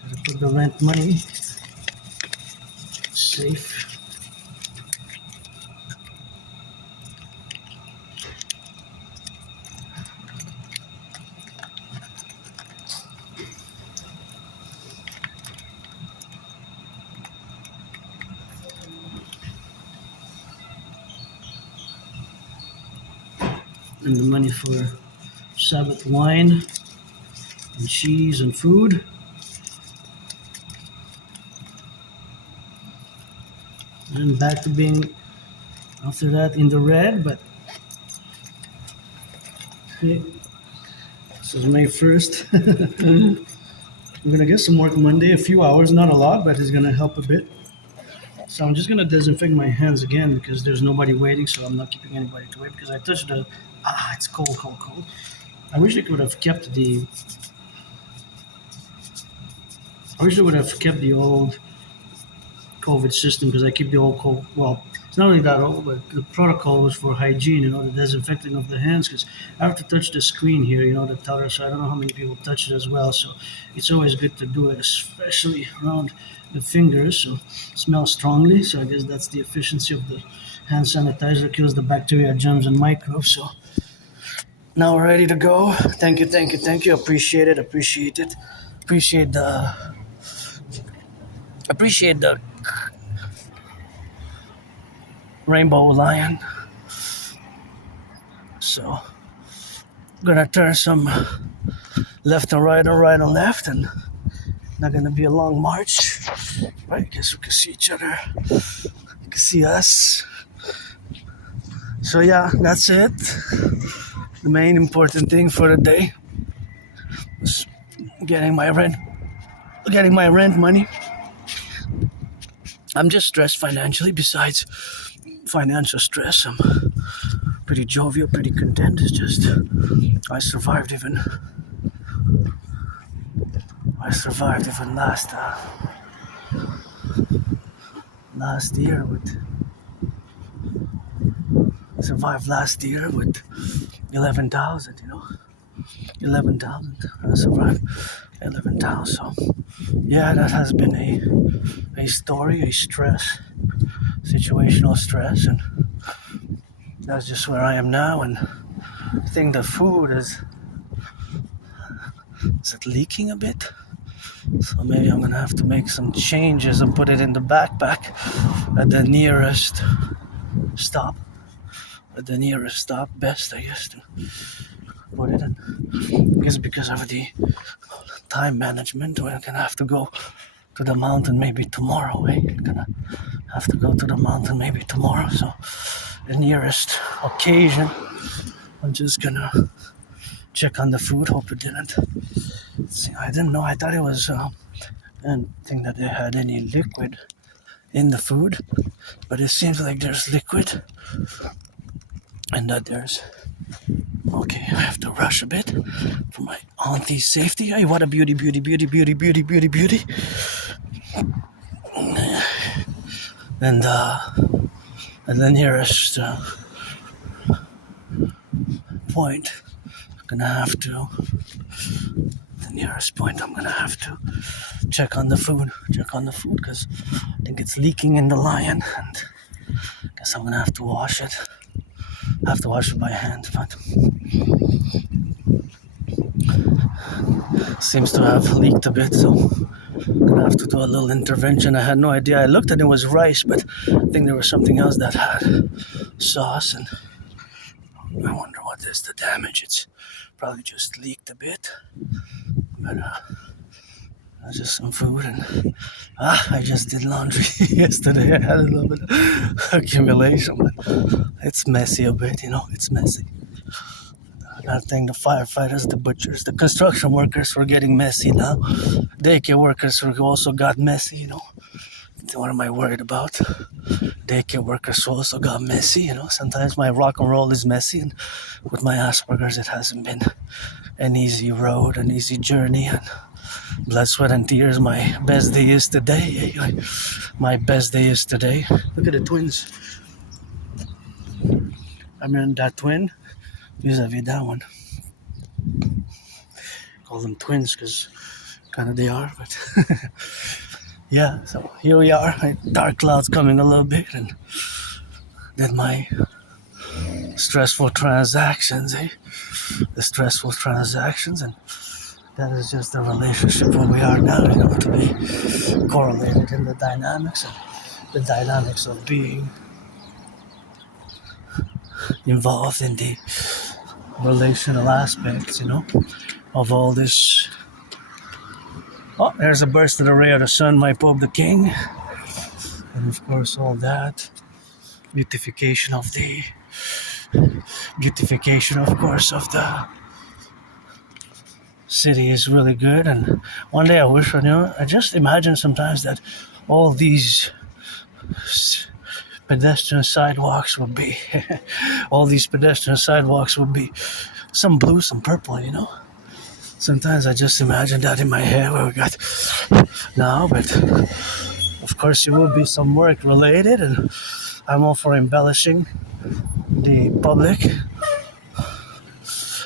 Gotta put the rent money. Safe. And the money for Sabbath wine and cheese and food. And back to being after that in the red, but okay. This is May 1st. I'm gonna get some work Monday, a few hours, not a lot, but it's gonna help a bit. So I'm just gonna disinfect my hands again because there's nobody waiting, so I'm not keeping anybody to wait because I touched the it's cold. I wish they would have kept the old COVID system because I keep the old COVID. Well, it's not only that old, but the protocol was for hygiene, the disinfecting of the hands because I have to touch the screen here, the teller, so I don't know how many people touch it as well. So it's always good to do it, especially around the fingers, so it smells strongly. So I guess that's the efficiency of the hand sanitizer, kills the bacteria, germs, and microbes. So now we're ready to go. Thank you. Appreciate it. Appreciate the rainbow lion. So I'm gonna turn some left and right and right and left and Not gonna be a long march. Right? I guess we can see each other. You can see us. So yeah, that's it. The main important thing for the day was getting my rent money. I'm just stressed financially. Besides financial stress, I'm pretty jovial, pretty content. It's just I survived even last year with 11,000. 11,000. I survived 11,000. So yeah, that has been a story, a stress, situational stress, and that's just where I am now. And I think the food is it leaking a bit? So maybe I'm gonna have to make some changes and put it in the backpack at the nearest stop. Best, I guess, to put it in. I guess because of the time management, we're gonna have to go to the mountain maybe tomorrow. We're gonna have to go to the mountain maybe tomorrow. So the nearest occasion, I'm just gonna check on the food. Hope it didn't. See, I didn't know. I thought it was. I didn't think that they had any liquid in the food, but it seems like there's liquid, and that there's. Okay, I have to rush a bit for my auntie's safety. Hey, what a beauty. And the nearest point, I'm gonna have to check on the food because I think it's leaking in the lion, and I guess I'm gonna have to wash it. I have to wash it by hand, but seems to have leaked a bit, so I'm gonna have to do a little intervention. I had no idea. I looked and it was rice, but I think there was something else that had sauce, and I wonder what is the damage. It's probably just leaked a bit, but that's just some food. And I just did laundry yesterday. I had a little bit of accumulation, but it's messy a bit, it's messy. I think the firefighters, the butchers, the construction workers were getting messy now. Daycare workers also got messy, What am I worried about? Daycare workers also got messy, Sometimes my rock and roll is messy, and with my Asperger's, it hasn't been an easy road, an easy journey, and blood, sweat, and tears. My best day is today. My best day is today. Look at the twins. I mean, that twin vis-a-vis that one. Call them twins because kind of they are, but yeah, so here we are. Dark clouds coming a little bit, and then my stressful transactions, the stressful transactions, and that is just the relationship where we are now, to be correlated in the dynamics of being involved in the relational aspects, of all this. Oh, there's a burst of the ray of the sun, my Pope the King, and of course all that beautification, of course, of the city is really good. And one day I wish, I just imagine sometimes that all these pedestrian sidewalks would be some blue, some purple, Sometimes I just imagine that in my head where we got now, but of course it will be some work related, and I'm all for embellishing the public.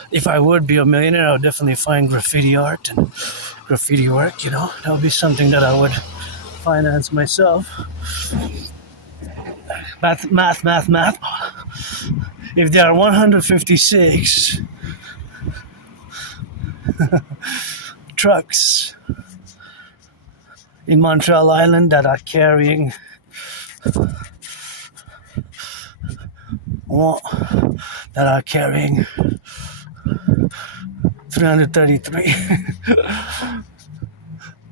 If I would be a millionaire, I would definitely find graffiti art and graffiti work, That would be something that I would finance myself. Math. If there are 156 trucks in Montreal Island that are carrying 333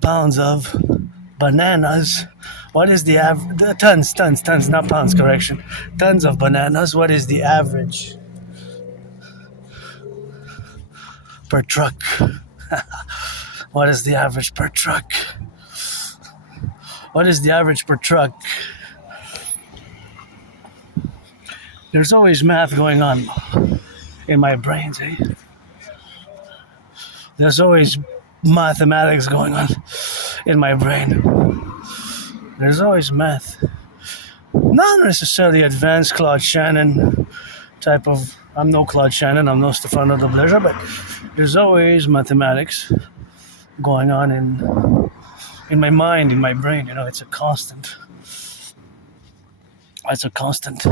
pounds of bananas, what is the average? Tons, not pounds, correction. Tons of bananas, what is the average per truck? What is the average per truck? What is the average per truck? There's always math going on in my brains, eh? There's always mathematics going on in my brain. There's always math. Not necessarily advanced Claude Shannon type of... I'm no Claude Shannon, I'm no Stefano de Blazer, but there's always mathematics going on in my mind, in my brain. You know, it's a constant. It's a constant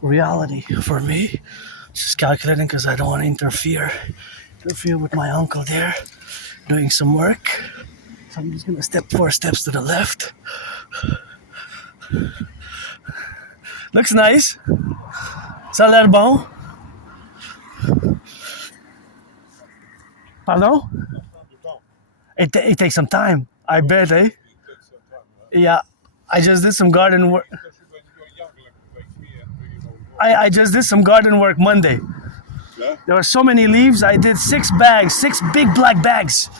reality for me. Just calculating because I don't want to interfere with my uncle there doing some work. So I'm just gonna step 4 steps to the left. Looks nice. Ça a l'air bon. Pardon? It takes some time. I bet, eh? Yeah. I just did some garden work. I just did some garden work Monday. Yeah? There were so many leaves. I did 6 big black bags.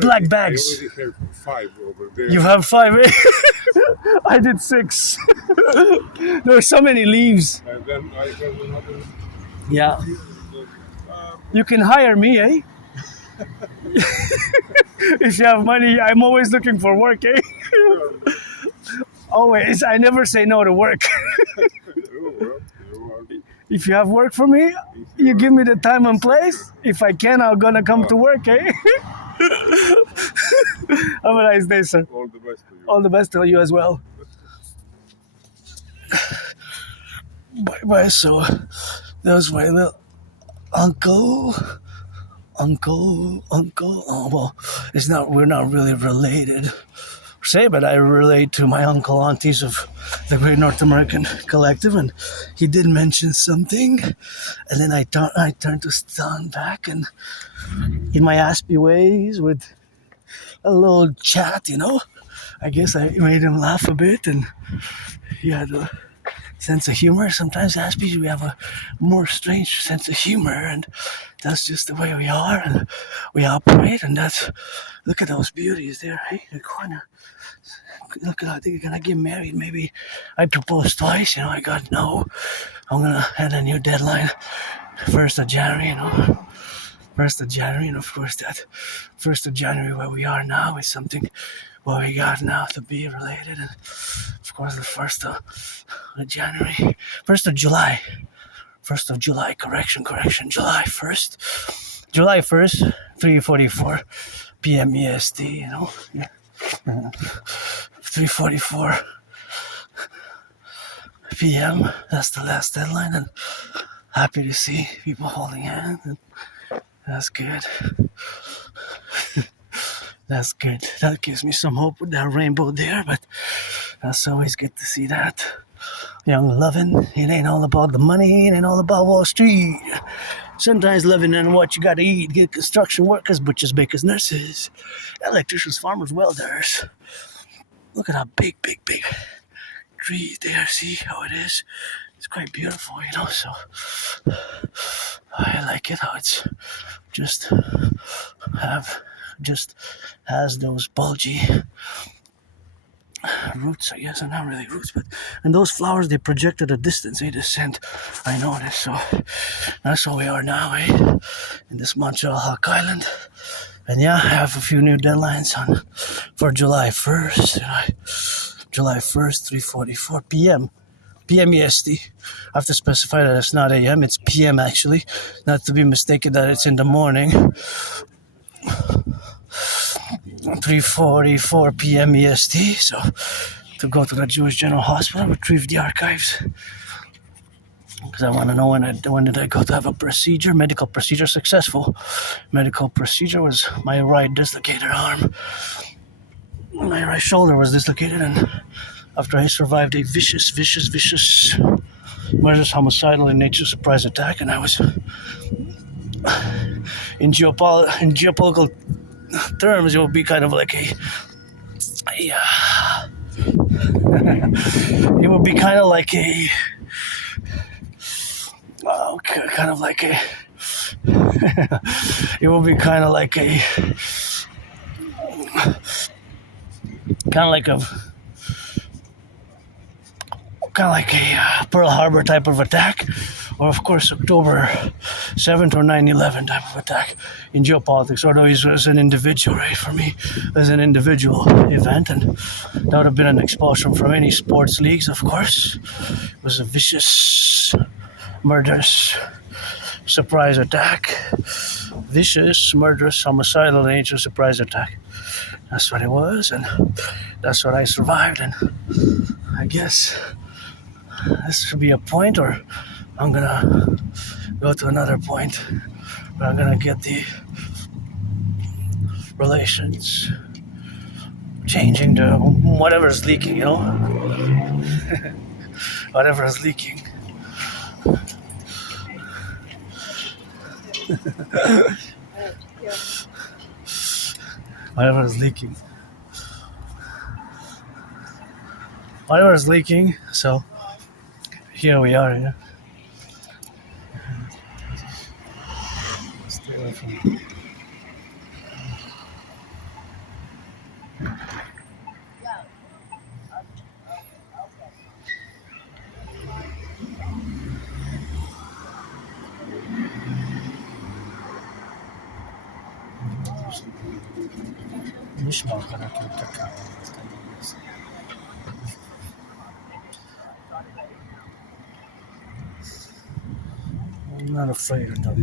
Black bags. I already have 5 over there. You have 5. I did 6. There were so many leaves. And then I have another. Yeah. You can hire me, eh? If you have money, I'm always looking for work, eh? Always. I never say no to work. If you have work for me, you give me the time and place. If I can, I'm gonna come to work, eh? Have a nice day, sir. All the best to you. All the best to you as well. Bye. So, that was my little uncle. Oh, well, we're not really related. But I relate to my uncle aunties of the Great North American Collective, and he did mention something, and then I turned to stand back and in my Aspie ways with a little chat, you know. I guess I made him laugh a bit, and he had a sense of humor. Sometimes Aspies, we have a more strange sense of humor, and that's just the way we are, and we operate, and that's... Look at those beauties there, hey, in the corner. Look at, I think you're gonna get married. Maybe I proposed twice, you know. I got no. I'm gonna have a new deadline, 1st of January, you know. 1st of January, and of course that 1st of January where we are now is something what we got now to be related, and of course the 1st of January, 1st of July, correction, July 1st, 3:44 p.m. EST, you know. Yeah. 3:44 p.m. That's the last deadline, and happy to see people holding hands, and that's good. That's good. That gives me some hope with that rainbow there, but that's always good to see that. Young loving, it ain't all about the money, it ain't all about Wall Street. Sometimes living in what you gotta eat, get construction workers, butchers, bakers, nurses, electricians, farmers, welders. Look at how big trees there. See how it is? It's quite beautiful, you know, so I like it how it's just has those bulgy roots, I guess, and not really roots, but and those flowers, they project at a distance, the scent. I noticed, so that's where we are now, in this Montreal Hawk Island. And yeah, I have a few new deadlines for July 1st. July 1st, 3:44 p.m. EST. I have to specify that it's not AM, it's PM actually, not to be mistaken that it's in the morning. 3:44 p.m. EST. So to go to the Jewish General Hospital, retrieve the archives, because I want to know when did I go to have a procedure, medical procedure successful. Medical procedure was my right dislocated arm. My right shoulder was dislocated, and after I survived a vicious, malicious, homicidal in nature surprise attack, and I was in geopolitical terms, it will be kind of like a it would be kind of like a kind of like a it will be kind of like a Pearl Harbor type of attack, or of course October 7th or 9/11 type of attack in geopolitics. Although it was an individual, right? For me, it was an individual event, and that would have been an expulsion from any sports leagues. Of course, it was a vicious, murderous surprise attack, vicious, murderous, homicidal nature surprise attack. That's what it was, and that's what I survived. And I guess this should be a point, or I'm gonna go to another point where I'm gonna get the relations changing to whatever's leaking, you know? Whatever is leaking. Whatever is leaking. Whatever is leaking, so here we are, yeah. Stay away from me. I'm not afraid of them.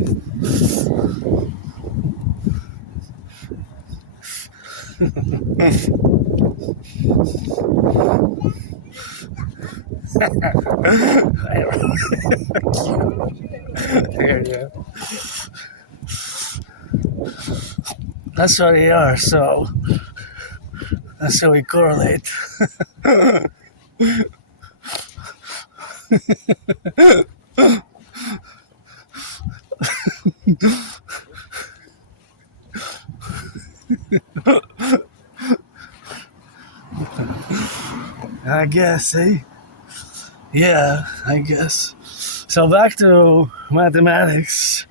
Yeah. That's what they are, so that's how we correlate. I guess, eh? Yeah, I guess. So back to mathematics.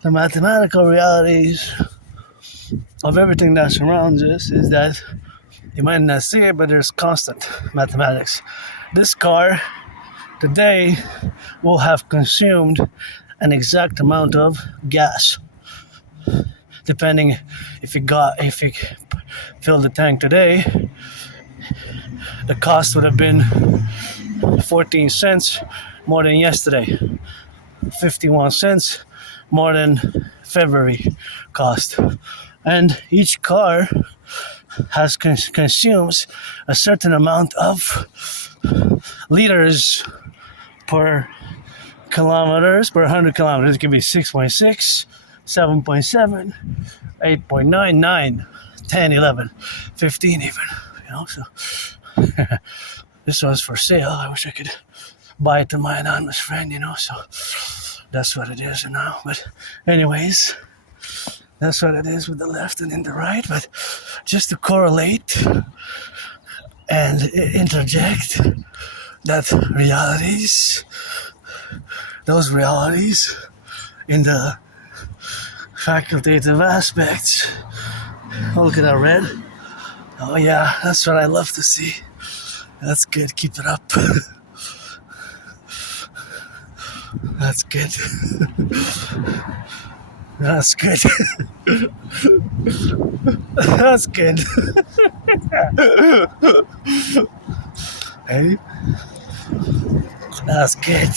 The mathematical realities of everything that surrounds us is that you might not see it, but there's constant mathematics. This car today will have consumed an exact amount of gas, depending if it filled the tank today. The cost would have been 14 cents more than yesterday, 51 cents more than February cost. And each car consumes a certain amount of liters per kilometers, per 100 kilometers. It can be 6.6, 7.7, 8.9, 9, 10, 11, 15 even, you know, so this was for sale. I wish I could buy it to my anonymous friend, you know, so that's what it is now. But anyways, that's what it is with the left and in the right. But just to correlate and interject that those realities in the facultative aspects. Oh, look at that red. Oh yeah, that's what I love to see. That's good, keep it up. That's good. That's good. That's good. Hey? That's good.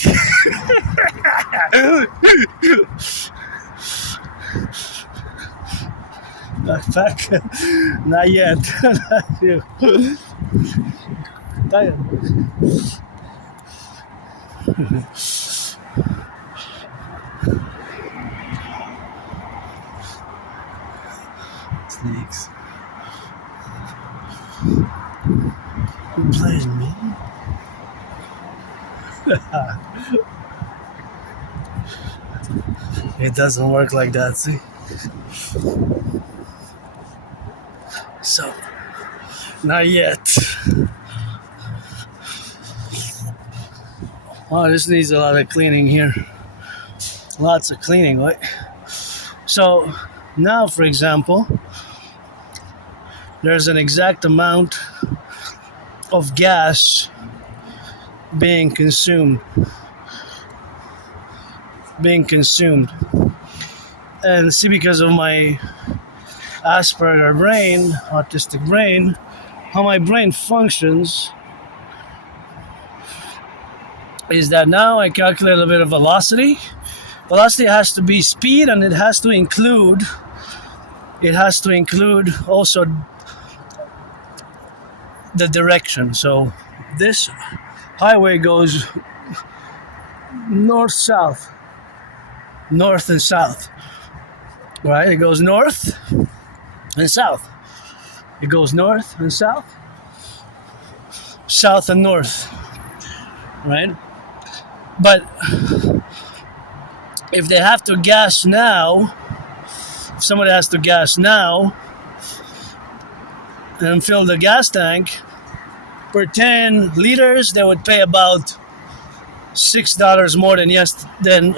Back. Not yet. Not you. Tired. Snakes. You playing me? It doesn't work like that, see? So, not yet. Oh, this needs a lot of cleaning here. Lots of cleaning, right? So, now, for example, there's an exact amount of gas being consumed. And see, because of my Asperger brain, autistic brain, how my brain functions is that now I calculate a bit of velocity. Velocity has to be speed, and it has to include also the direction. So this highway goes north-south, north and south, right? It goes north and south. It goes north and south, south and north, right? But if they have to gas now, if somebody has to gas now and fill the gas tank, per 10 liters, they would pay about $6 more than yesterday.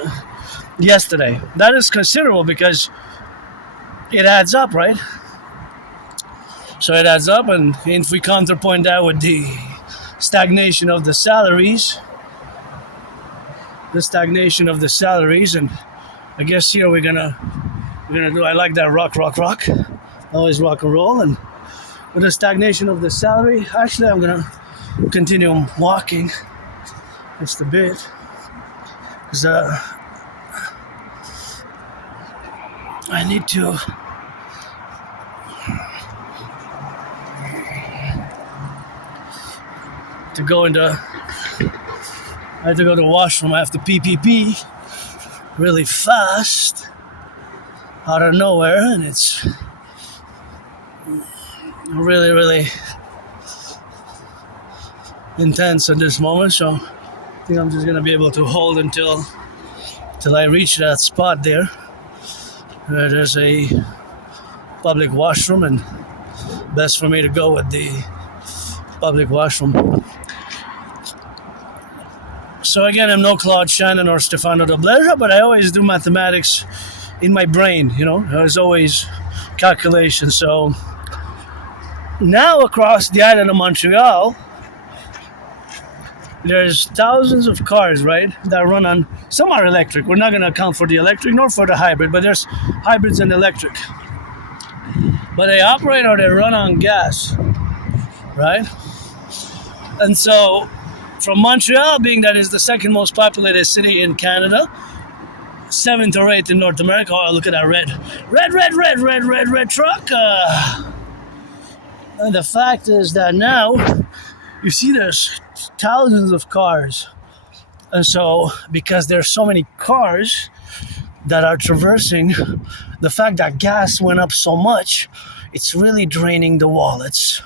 That is considerable because it adds up, right? So it adds up, and if we counterpoint that with the stagnation of the salaries, and I guess here we're gonna do. I like that rock. Always rock and roll, and with the stagnation of the salary, actually, I'm gonna continue walking just a bit because I need to go into. I have to go to the washroom. I have to pee really fast out of nowhere, and it's really, really intense at this moment. So I think I'm just gonna be able to hold until I reach that spot there where there's a public washroom, and best for me to go with the public washroom. So again, I'm no Claude Shannon or Stefano de Blaise, but I always do mathematics in my brain, There's always calculations. So now across the island of Montreal, there's thousands of cars, right, that run on, some are electric. We're not going to account for the electric nor for the hybrid, but there's hybrids and electric. But they operate or they run on gas, right? And so from Montreal, being that is the second most populated city in Canada, 7th or 8th in North America. Oh, look at that red truck. And the fact is that now you see there's thousands of cars. And so because there's so many cars that are traversing, the fact that gas went up so much, it's really draining the wallets.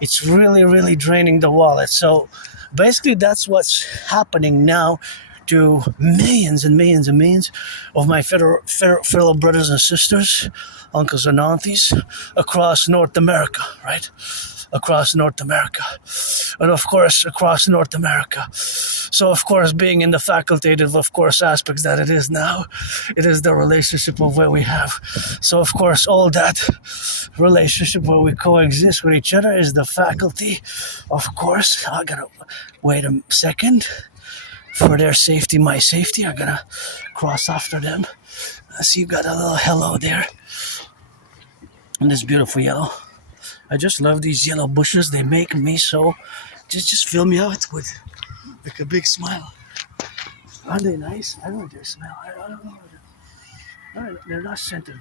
It's really, really draining the wallets. So basically, that's what's happening now to millions and millions and millions of my fellow brothers and sisters, uncles and aunties across North America, right? Across North America. And of course, across North America. So, of course, being in the facultative, of course, aspects that it is now, it is the relationship of where we have. So, of course, all that relationship where we coexist with each other is the faculty. Of course, I gotta wait a second for their safety, my safety. I'm gonna cross after them. I see you got a little hello there. And this beautiful yellow. I just love these yellow bushes. They make me so, just fill me out with like a big smile. Aren't they nice? I don't know their smell. I don't know. They're not scented.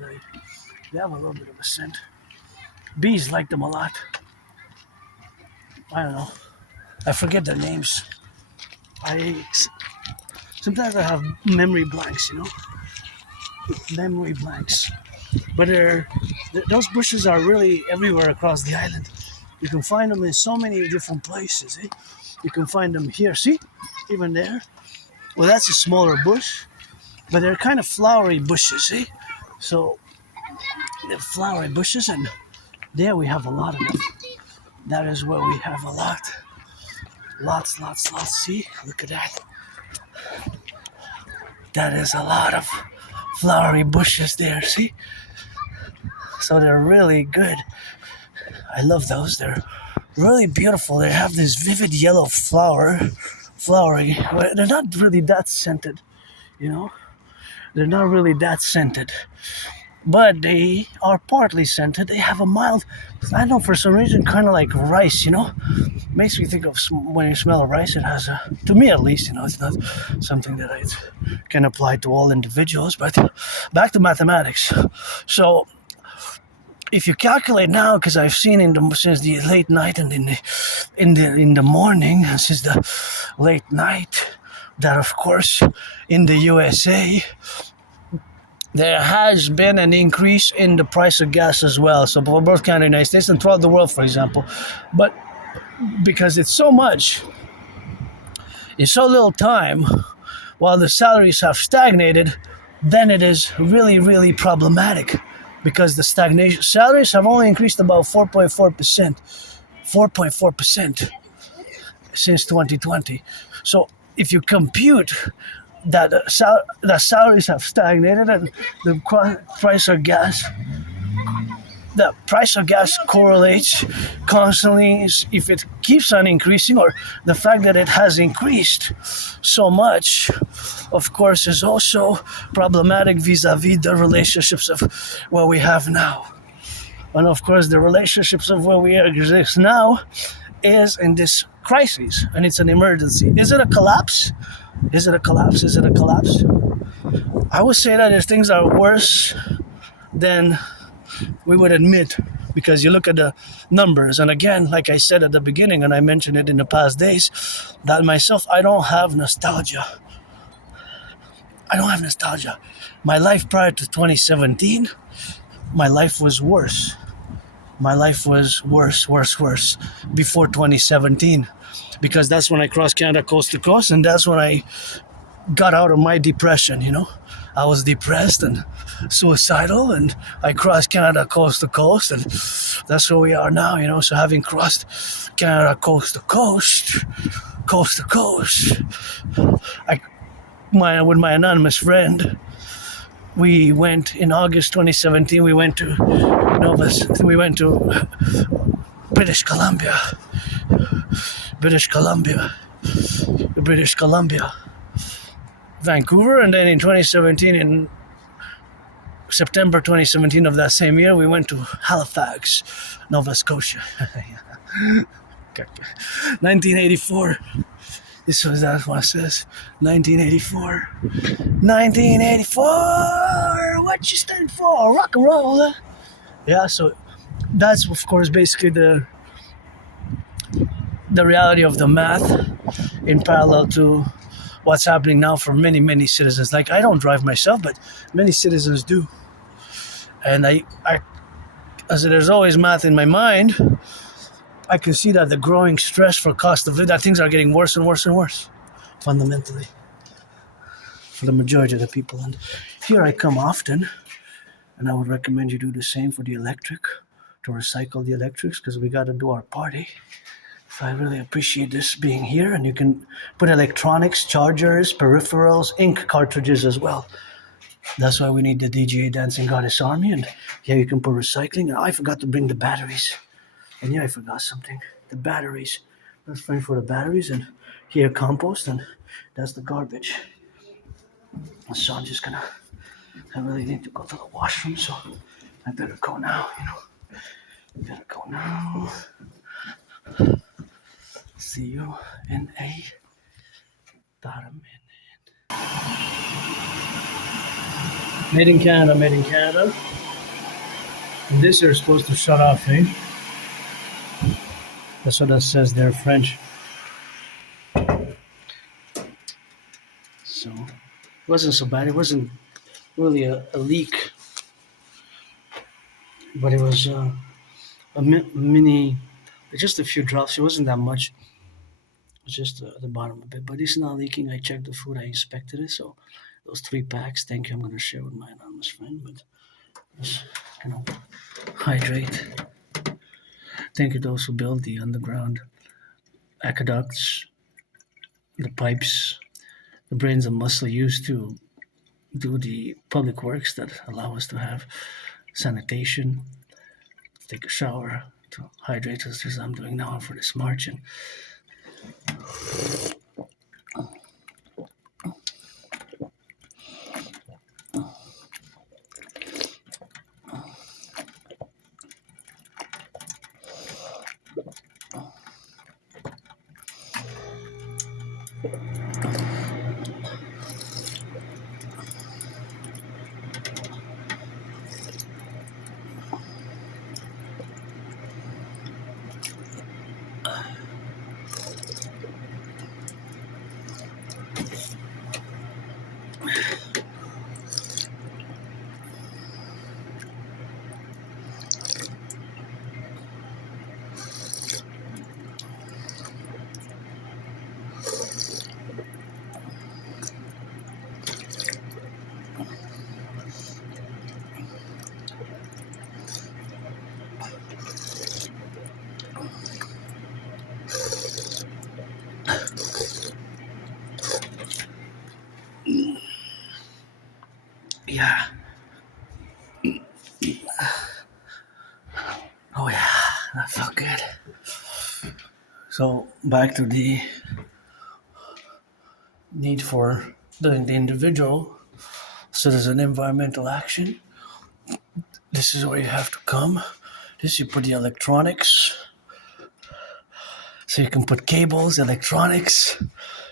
They have a little bit of a scent. Bees like them a lot. I don't know. I forget their names. Sometimes I have memory blanks, Memory blanks. But those bushes are really everywhere across the island. You can find them in so many different places. You can find them here. See? Even there. Well, that's a smaller bush. but they're kind of flowery bushes, see? So they're flowery bushes, and there we have a lot of them. That is where we have a lot. Lots. See? Look at that. That is a lot of flowery bushes there, see? So they're really good. I love those. They're really beautiful. They have this vivid yellow flowery. They're not really that scented, you know? They're not really that scented. But they are partly scented. They have a mild, I don't know, for some reason, kind of like rice, you know? Makes me think of when you smell rice, it has a, to me at least, you know, it's not something that I can apply to all individuals. But back to mathematics. So if you calculate now, because I've seen since the late night and in the morning, since the late night, that of course in the USA there has been an increase in the price of gas as well. So for both Canada and the United States and throughout the world, for example. But because it's so much in so little time, while the salaries have stagnated, then it is really, really problematic, because the stagnation salaries have only increased about 4.4% since 2020. So if you compute that salaries have stagnated and the price of gas correlates constantly, if it keeps on increasing, or the fact that it has increased so much, of course, is also problematic vis-a-vis the relationships of what we have now. And of course, the relationships of where we exist now is in this crisis, and it's an emergency. Is it a collapse? Is it a collapse? I would say that if things are worse than we would admit, because you look at the numbers, and again, like I said at the beginning, and I mentioned it in the past days, that myself, I don't have nostalgia. My life prior to 2017, my life was worse. Worse before 2017, because that's when I crossed Canada coast to coast, and that's when I got out of my depression, you know. I was depressed and suicidal, and I crossed Canada coast to coast, and that's where we are now, you know. So having crossed Canada coast to coast, with my anonymous friend, we went in August 2017. We went to British Columbia, Vancouver, and then in 2017, in September 2017 of that same year, we went to Halifax, Nova Scotia. 1984. That's what it says. 1984. What you stand for? Rock and roll. Yeah. So that's of course basically the reality of the math in parallel to what's happening now for many citizens. Like, I don't drive myself, but many citizens do. And I as there's always math in my mind, I can see that the growing stress for cost of living, that things are getting worse and worse, fundamentally, for the majority of the people. And here I come often, and I would recommend you do the same for the electric, to recycle the electrics, because we got to do our party. So I really appreciate this being here, and you can put electronics, chargers, peripherals, ink cartridges as well. That's why we need the DGA Dancing Goddess Army, and here you can put recycling. And I forgot to bring the batteries. And yeah, I forgot something. The batteries. Let's find for the batteries, and here compost, and that's the garbage. So I'm just gonna, I really need to go to the washroom, so I better go now, you know. See you in about a minute. Made in Canada. And this here is supposed to shut off, eh? That's what that says there, French. So, it wasn't so bad. It wasn't really a leak. But it was a mini, just a few drops. It wasn't that much. It was just at the bottom of it. But it's not leaking. I checked the food. I inspected it. So, those 3 packs. Thank you. I'm going to share with my anonymous friend, but just, hydrate. Thank you to those who build the underground aqueducts, the pipes, the brains and muscle used to do the public works that allow us to have sanitation, take a shower, to hydrate us as I'm doing now for this march. And yeah. Oh yeah, that felt good. So back to the need for doing the individual citizen environmental action. This is where you have to come. This, you put the electronics. So you can put cables, electronics,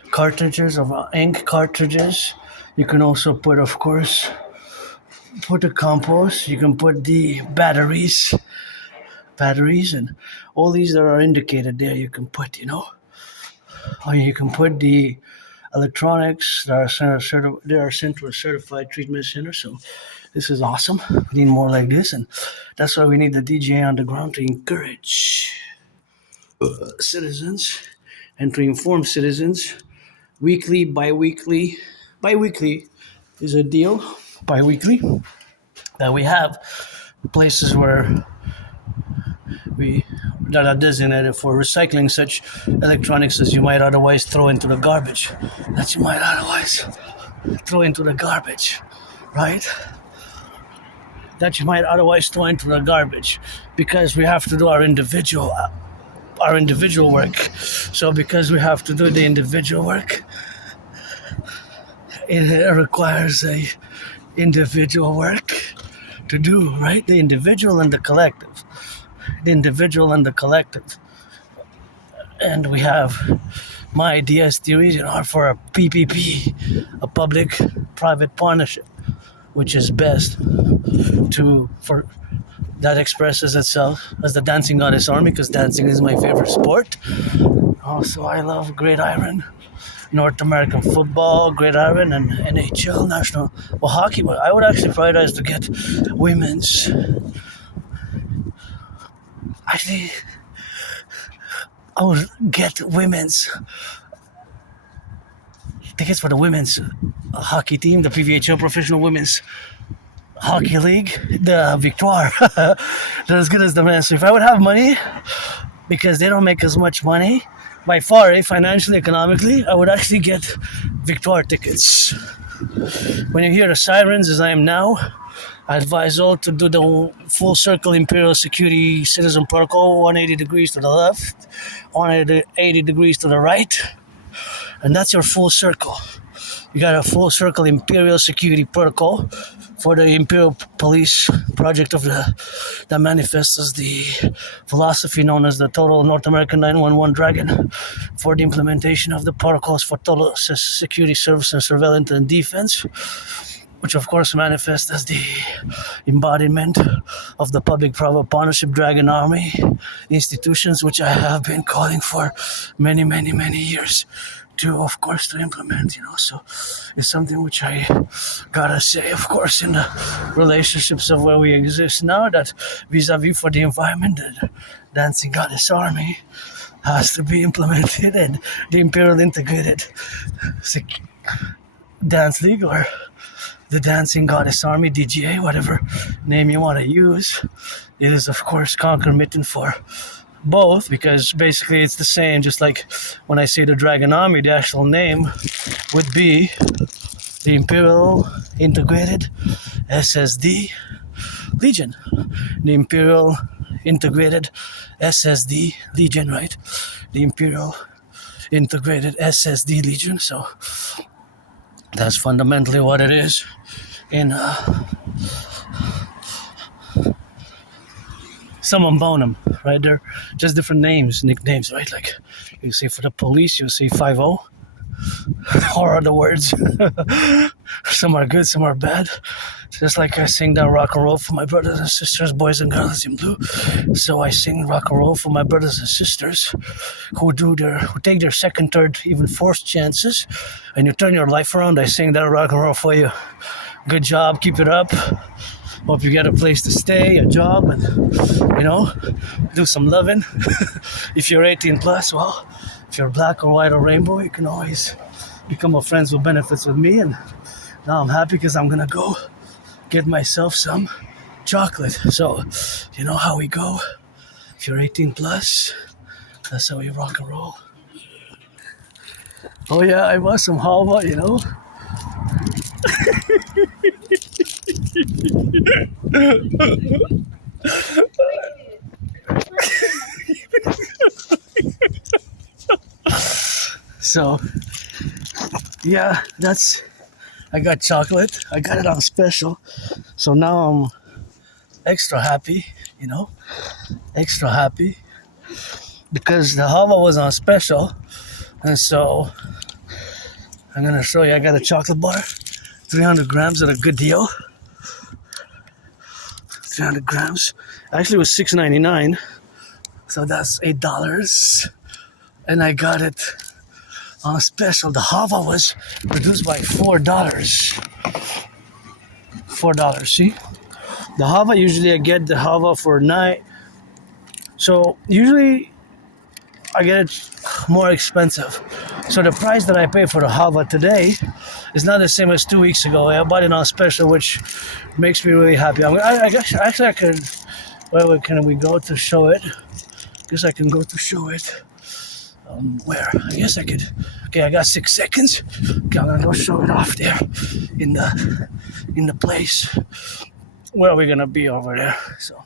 cartridges of ink cartridges. You can also put, of course, put the compost. You can put the batteries, and all these that are indicated there. You can put, or you can put the electronics that are sent to a certified treatment center. So this is awesome. We need more like this, and that's why we need the DJ on the ground to encourage citizens and to inform citizens weekly, bi-weekly. Bi-weekly is a deal, bi-weekly, that we have places that are designated for recycling such electronics as you might otherwise throw into the garbage. Right? That you might otherwise throw into the garbage, because we have to do our individual work. So because we have to do the individual work, it requires a individual work to do, right? The individual and the collective. And we have my ideas, theories, for a PPP, a public-private partnership, which is best that expresses itself as the Dancing Goddess Army, because dancing is my favorite sport. Also, I love Great Iron, North American football, Great Iron, and NHL, national hockey. But I would actually prioritize to get women's. Actually, I would get women's tickets for the women's hockey team, the PVHL Professional Women's Hockey League, the Victoire. They're as good as the men. So if I would have money, because they don't make as much money by far, financially, economically, I would actually get Victoire tickets. When you hear the sirens, as I am now, I advise all to do the full circle Imperial Security Citizen Protocol, 180 degrees to the left, 180 degrees to the right, and that's your full circle. You got a full circle Imperial Security Protocol for the Imperial Police project that manifests as the philosophy known as the Total North American 911 Dragon, for the implementation of the protocols for total security service and surveillance and defense, which of course manifests as the embodiment of the public-private partnership Dragon Army institutions, which I have been calling for many, many, many years to implement, so it's something which I gotta say, of course, in the relationships of where we exist now, that vis-a-vis for the environment, the Dancing Goddess Army has to be implemented, and the Imperial Integrated Dance League, or the Dancing Goddess Army, DGA, whatever name you want to use. It is, of course, concomitant for both, because basically it's the same, just like when I say the Dragon Army, the actual name would be the Imperial Integrated SSD Legion. The Imperial Integrated SSD Legion, right? The Imperial Integrated SSD Legion. So that's fundamentally what it is in summum bonum, right? They're just different names, nicknames, right? Like you say for the police, you say 5-0, or other words. Some are good, some are bad. Just like I sing that rock and roll for my brothers and sisters, boys and girls in blue. So I sing rock and roll for my brothers and sisters who take their second, third, even fourth chances, and you turn your life around. I sing that rock and roll for you. Good job, keep it up. Hope you get a place to stay, a job, and do some loving. If you're 18 plus, well, if you're black or white or rainbow, you can always become a friends with benefits with me. And now I'm happy because I'm gonna go get myself some chocolate. So you know how we go. If you're 18 plus, that's how we rock and roll. Oh yeah, I want some halva, So yeah, I got chocolate. I got it on special. So now I'm extra happy, extra happy because the halva was on special. And so I'm gonna show you. I got a chocolate bar, 300 grams at a good deal. 300 grams. Actually, it was $6.99, so that's $8. And I got it on special. The halva was reduced by $4. $4. See, the halva, usually I get the halva for night. So usually I get it more expensive. So the price that I pay for the halva today is not the same as 2 weeks ago. I bought it on special, which makes me really happy. I guess actually I could. Where can we go to show it? Guess I can go to show it. Where? I guess I could. Okay, I got 6 seconds. Okay, I'm gonna go show it off there in the place where we're gonna be over there. So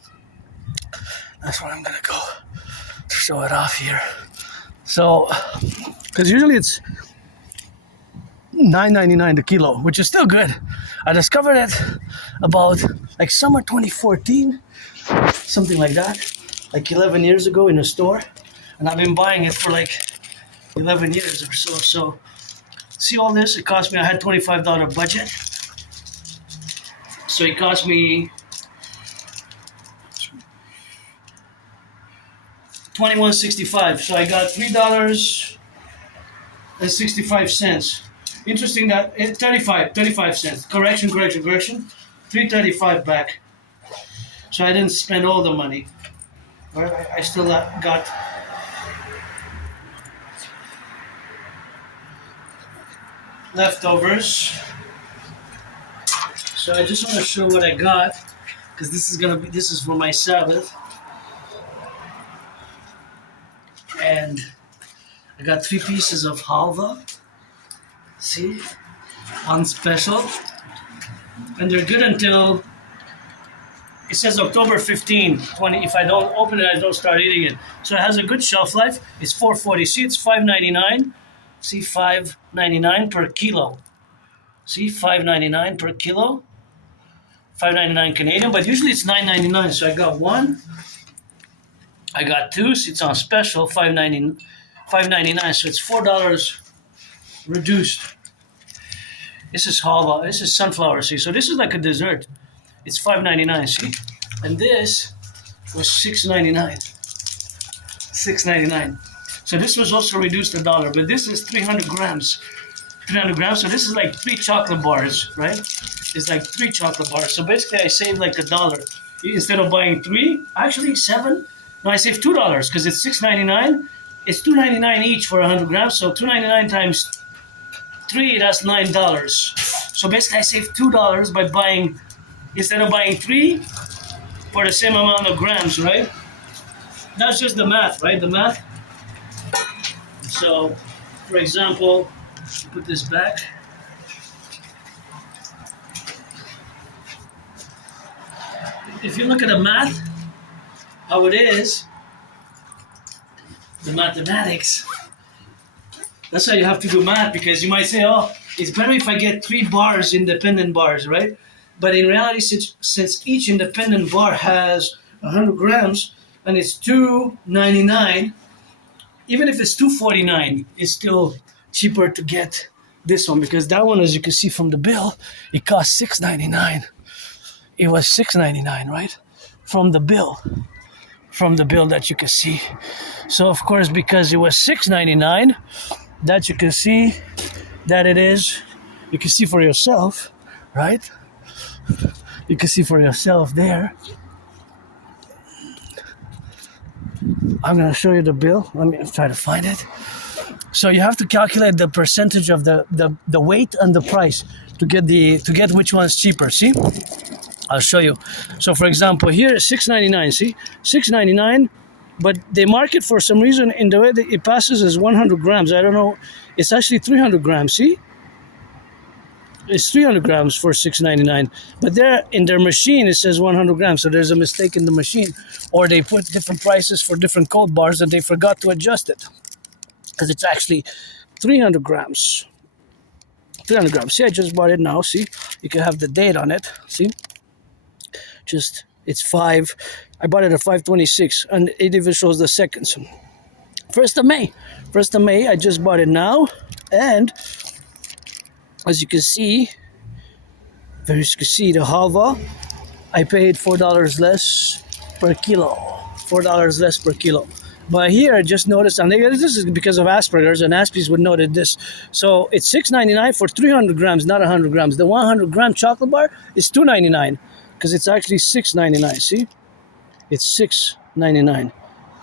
that's where I'm gonna go to show it off here. So, because usually it's $9.99 the kilo, which is still good. I discovered it about like summer 2014, something like that, like 11 years ago in a store, and I've been buying it for like 11 years or so. So, see all this? It cost me. I had $25 budget, so it cost me $21.65. So I got $3.65. Interesting that 35 cents. Correction. $3.35 back. So I didn't spend all the money. I still got leftovers. So I just want to show what I got, because this is for my Sabbath. And I got 3 pieces of halva. See? On special. And they're good until, it says October 15, 20. If I don't open it, I don't start eating it. So it has a good shelf life. It's $4.40. See, it's $5.99. See, $5.99 per kilo. See, $5.99 per kilo. $5.99 Canadian, but usually it's $9.99. So I got 1. I got 2, so it's on special, $5.99, so it's $4 reduced. This is halva, this is sunflower seed, so this is like a dessert. It's $5.99, see? And this was $6.99. $6.99. So this was also reduced $1, but this is 300 grams. 300 grams, so this is like 3 chocolate bars, right? It's like 3 chocolate bars. So basically I saved like $1. Instead of buying 3, actually 7. No, I saved $2 because it's $6.99. It's $2.99 each for 100 grams. So $2.99 times 3, that's $9. So basically, I save $2 by buying, instead of buying 3 for the same amount of grams, right? That's just the math, right? The math. So, for example, put this back. If you look at the math, how it is, the mathematics, that's how you have to do math, because you might say, oh, it's better if I get 3 bars, independent bars, right? But in reality, since each independent bar has 100 grams and it's $2.99, even if it's $2.49, it's still cheaper to get this one, because that one, as you can see from the bill, it cost $6.99. It was $6.99, right? From the bill that you can see. So of course, because it was $6.99, that you can see that it is, you can see for yourself, right? You can see for yourself there. I'm gonna show you the bill. Let me try to find it. So you have to calculate the percentage of the weight and the price to get which one's cheaper. See? I'll show you. So for example, here is $6.99. See, $6.99, but they mark it for some reason in the way that it passes as 100 grams. I don't know. It's actually 300 grams. See, it's 300 grams for $6.99. But there in their machine it says 100 grams. So there's a mistake in the machine, or they put different prices for different code bars and they forgot to adjust it, because it's actually 300 grams. 300 grams. See, I just bought it now. See, you can have the date on it. See. Just it's 5. I bought it at 5:26, and it even shows the seconds. 1st of May. 1st of May. I just bought it now, and as you can see, the halva, I paid $4 less per kilo. $4 less per kilo. But here, I just noticed, and this is because of Asperger's, and Aspies would notice this. So it's $6.99 for 300 grams, not 100 grams. The 100 gram chocolate bar is $2.99. Because it's actually $6.99. See, it's $6.99,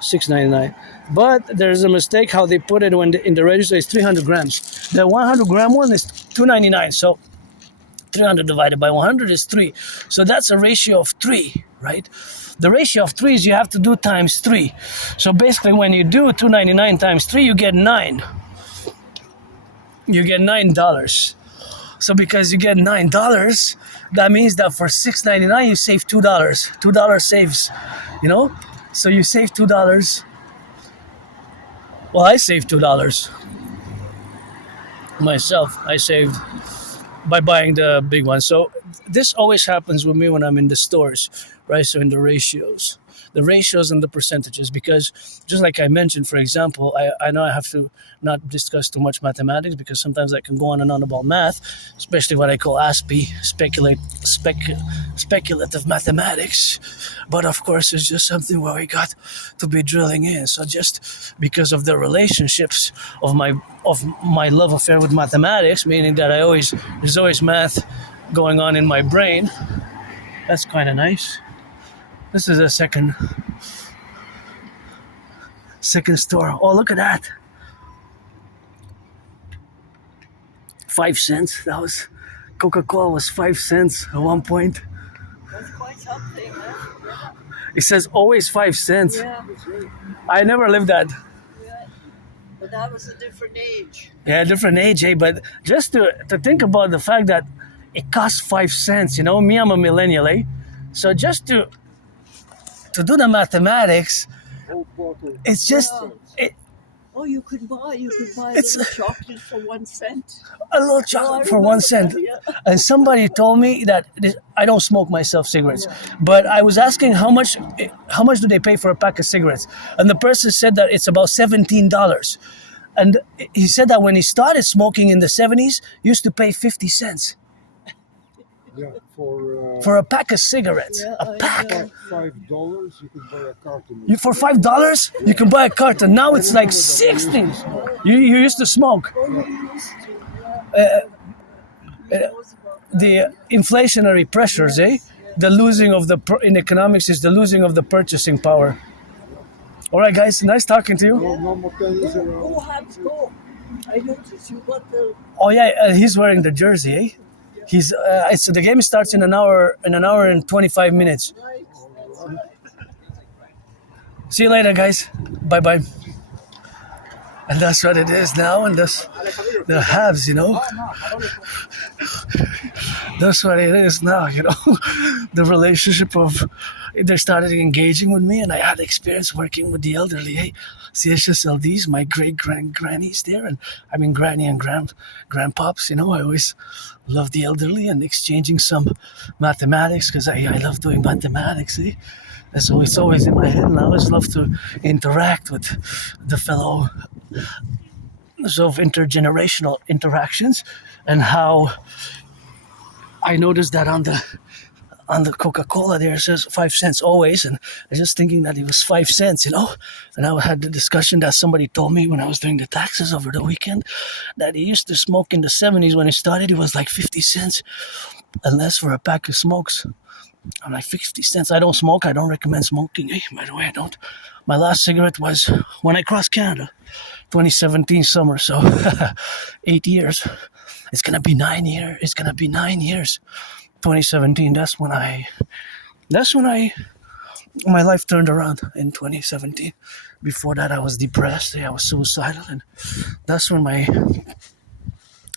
$6.99. But there's a mistake how they put it when in the register is 300 grams. The 100 gram one is $2.99. So 300 divided by 100 is 3. So that's a ratio of 3, right? The ratio of 3 is you have to do times 3. So basically, when you do $2.99 times 3, you get 9. You get $9. So because you get $9, that means that for $6.99 you save $2. $2 saves, you know. So you save $2. Well, I saved $2 myself. I saved by buying the big one. So this always happens with me when I'm in the stores, right? So in the ratios and the percentages, because just like I mentioned, for example, I know I have to not discuss too much mathematics, because sometimes I can go on and on about math, especially what I call speculative mathematics. But of course, it's just something where we got to be drilling in. So just because of the relationships of my love affair with mathematics, meaning that there's always math going on in my brain. That's kind of nice. This is a second store. Oh, look at that. 5 cents. That was Coca-Cola was 5 cents at one point. That's quite something, huh? It says always 5 cents. Yeah. I never lived that. Yeah. But that was a different age. Yeah, different age, eh? But just to think about the fact that it costs 5 cents, you know, me, I'm a millennial, eh? So just to do the mathematics, it's just You could buy It's- a little chocolate for 1 cent. a little chocolate for 1 cent. And somebody told me that I don't smoke myself cigarettes, but I was asking how much do they pay for a pack of cigarettes, and the person said that it's about $17. And he said that when he started smoking in the 70s, he used to pay 50 cents. Yeah, For a pack of cigarettes. Yeah, A pack. $5 you can buy a carton. For $5 you can buy a carton. Now it's like 60. You used to smoke. The inflationary pressures, eh? The losing of in economics is the losing of the purchasing power. All right, guys, nice talking to you. No more pennies around. Go, Habs, go. I noticed you got the... Oh yeah, he's wearing the jersey, eh? He's it's the game starts in an hour and 25 minutes. See you later, guys. Bye bye. And that's what it is now, and that's the halves, you know. That's what it is now, you know. The relationship of they started engaging with me, and I had experience working with the elderly. Hey, CHSLDs, my great grannies there, and I mean granny and grandpops. You know, I always love the elderly and exchanging some mathematics because I love doing mathematics. Eh? And so it's always in my head, and I always love to interact with the fellow sort of intergenerational interactions, and how I noticed that on the Coca-Cola there it says 5 cents always, and I was just thinking that it was 5 cents, you know. And I had the discussion that somebody told me when I was doing the taxes over the weekend that he used to smoke in the 70s. When he started, it was like 50 cents and less for a pack of smokes. I'm like, 50 cents. I don't smoke. I don't recommend smoking. Hey, by the way, I don't. My last cigarette was when I crossed Canada, 2017 summer. So 8 years. It's gonna be 9 years. It's gonna be 9 years. 2017. That's when my life turned around in 2017. Before that, I was depressed. I was suicidal, and that's when my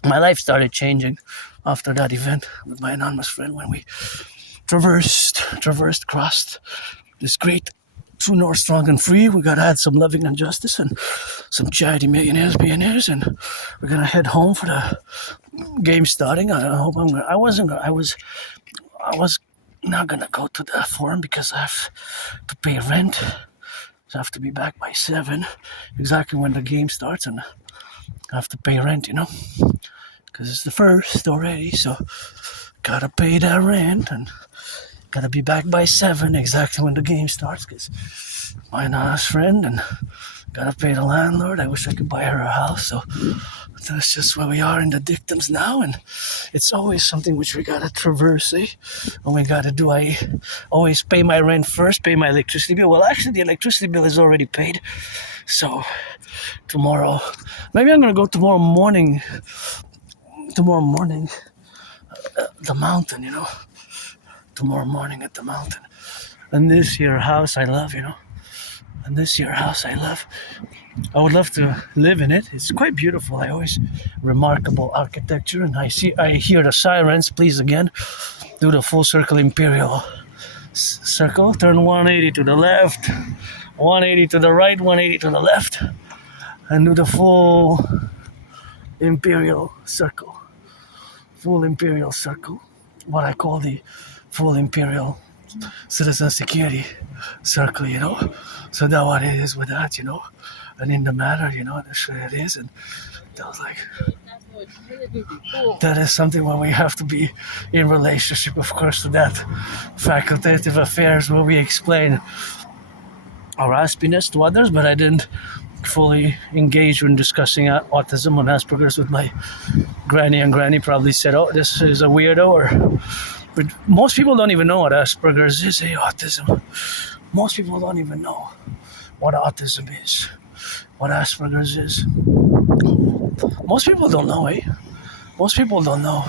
life started changing. After that event with my anonymous friend, when we crossed this great true north, strong and free. We gotta add some loving and justice and some charity millionaires, and we're gonna head home for the game starting. I was not gonna go to the forum because I have to pay rent. So I have to be back by 7, exactly when the game starts, and I have to pay rent, you know, because it's the first already. So gotta pay that rent and gotta be back by 7, exactly when the game starts, because my nice friend, and gotta pay the landlord. I wish I could buy her a house. So that's just where we are in the dictums now, and it's always something which we gotta traverse, eh? And we gotta do. I always pay my rent first, pay my electricity bill. Well, actually, the electricity bill is already paid. So tomorrow, maybe I'm gonna go tomorrow morning. The mountain, you know. Tomorrow morning at the mountain. And this here house I love, you know. And this here house I love. I would love to live in it. It's quite beautiful. I always remarkable architecture, and I hear the sirens. Please again, do the full circle imperial circle. Turn 180 to the left, 180 to the right, 180 to the left, and do the full imperial circle. Full imperial circle. What I call the full imperial citizen security circle, you know. So that's what it is with that, you know. And in the matter, you know, that's what it is. And that was like, that is something where we have to be in relationship, of course, to that facultative affairs where we explain our aspiness to others, but I didn't fully engage in discussing autism and Asperger's with my granny, and granny probably said, oh, this is a weirdo, but most people don't even know what Asperger's is, autism. Most people don't even know what autism is, what Asperger's is. Most people don't know, Most people don't know.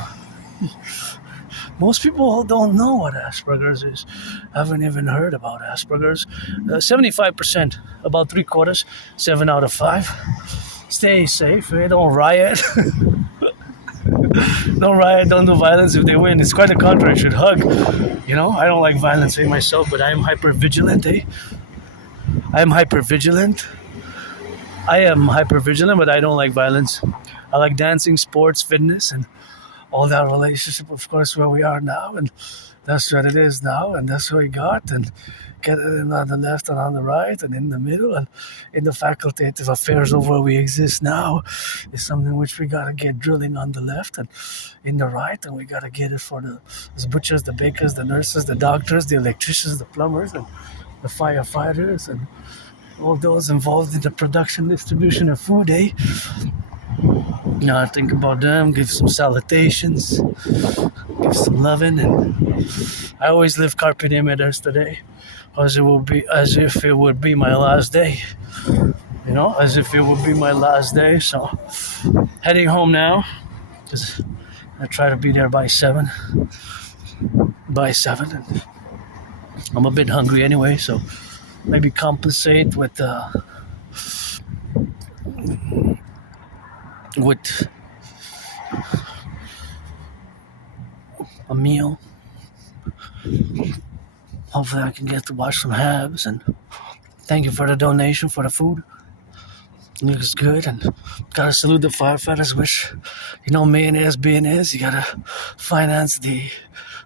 Most people don't know what Asperger's is. Haven't even heard about Asperger's. 75%, about 3/4, 7 out of 5. Stay safe, don't riot. Don't riot, don't do violence if they win. It's quite a contrary, should hug. You know, I don't like violence myself, but I'm hyper vigilant, I am hyper vigilant, but I don't like violence. I like dancing, sports, fitness, and all that relationship, of course, where we are now, and that's what it is now, and that's what we got, and get it on the left and on the right and in the middle, and in the facultative affairs of where we exist now is something which we gotta get drilling on the left and in the right, and we gotta get it for the butchers, the bakers, the nurses, the doctors, the electricians, the plumbers, and the firefighters, and all those involved in the production, distribution of food, Now I think about them, give some salutations, give some loving, and I always live carpe diem today, as if it would be my last day. You know, as if it would be my last day. So heading home now, because I try to be there by 7. And I'm a bit hungry anyway, so maybe compensate with a meal. Hopefully I can get to watch some Habs, and thank you for the donation for the food. It looks good, and gotta salute the firefighters, which, mayonnaise being is, you gotta finance the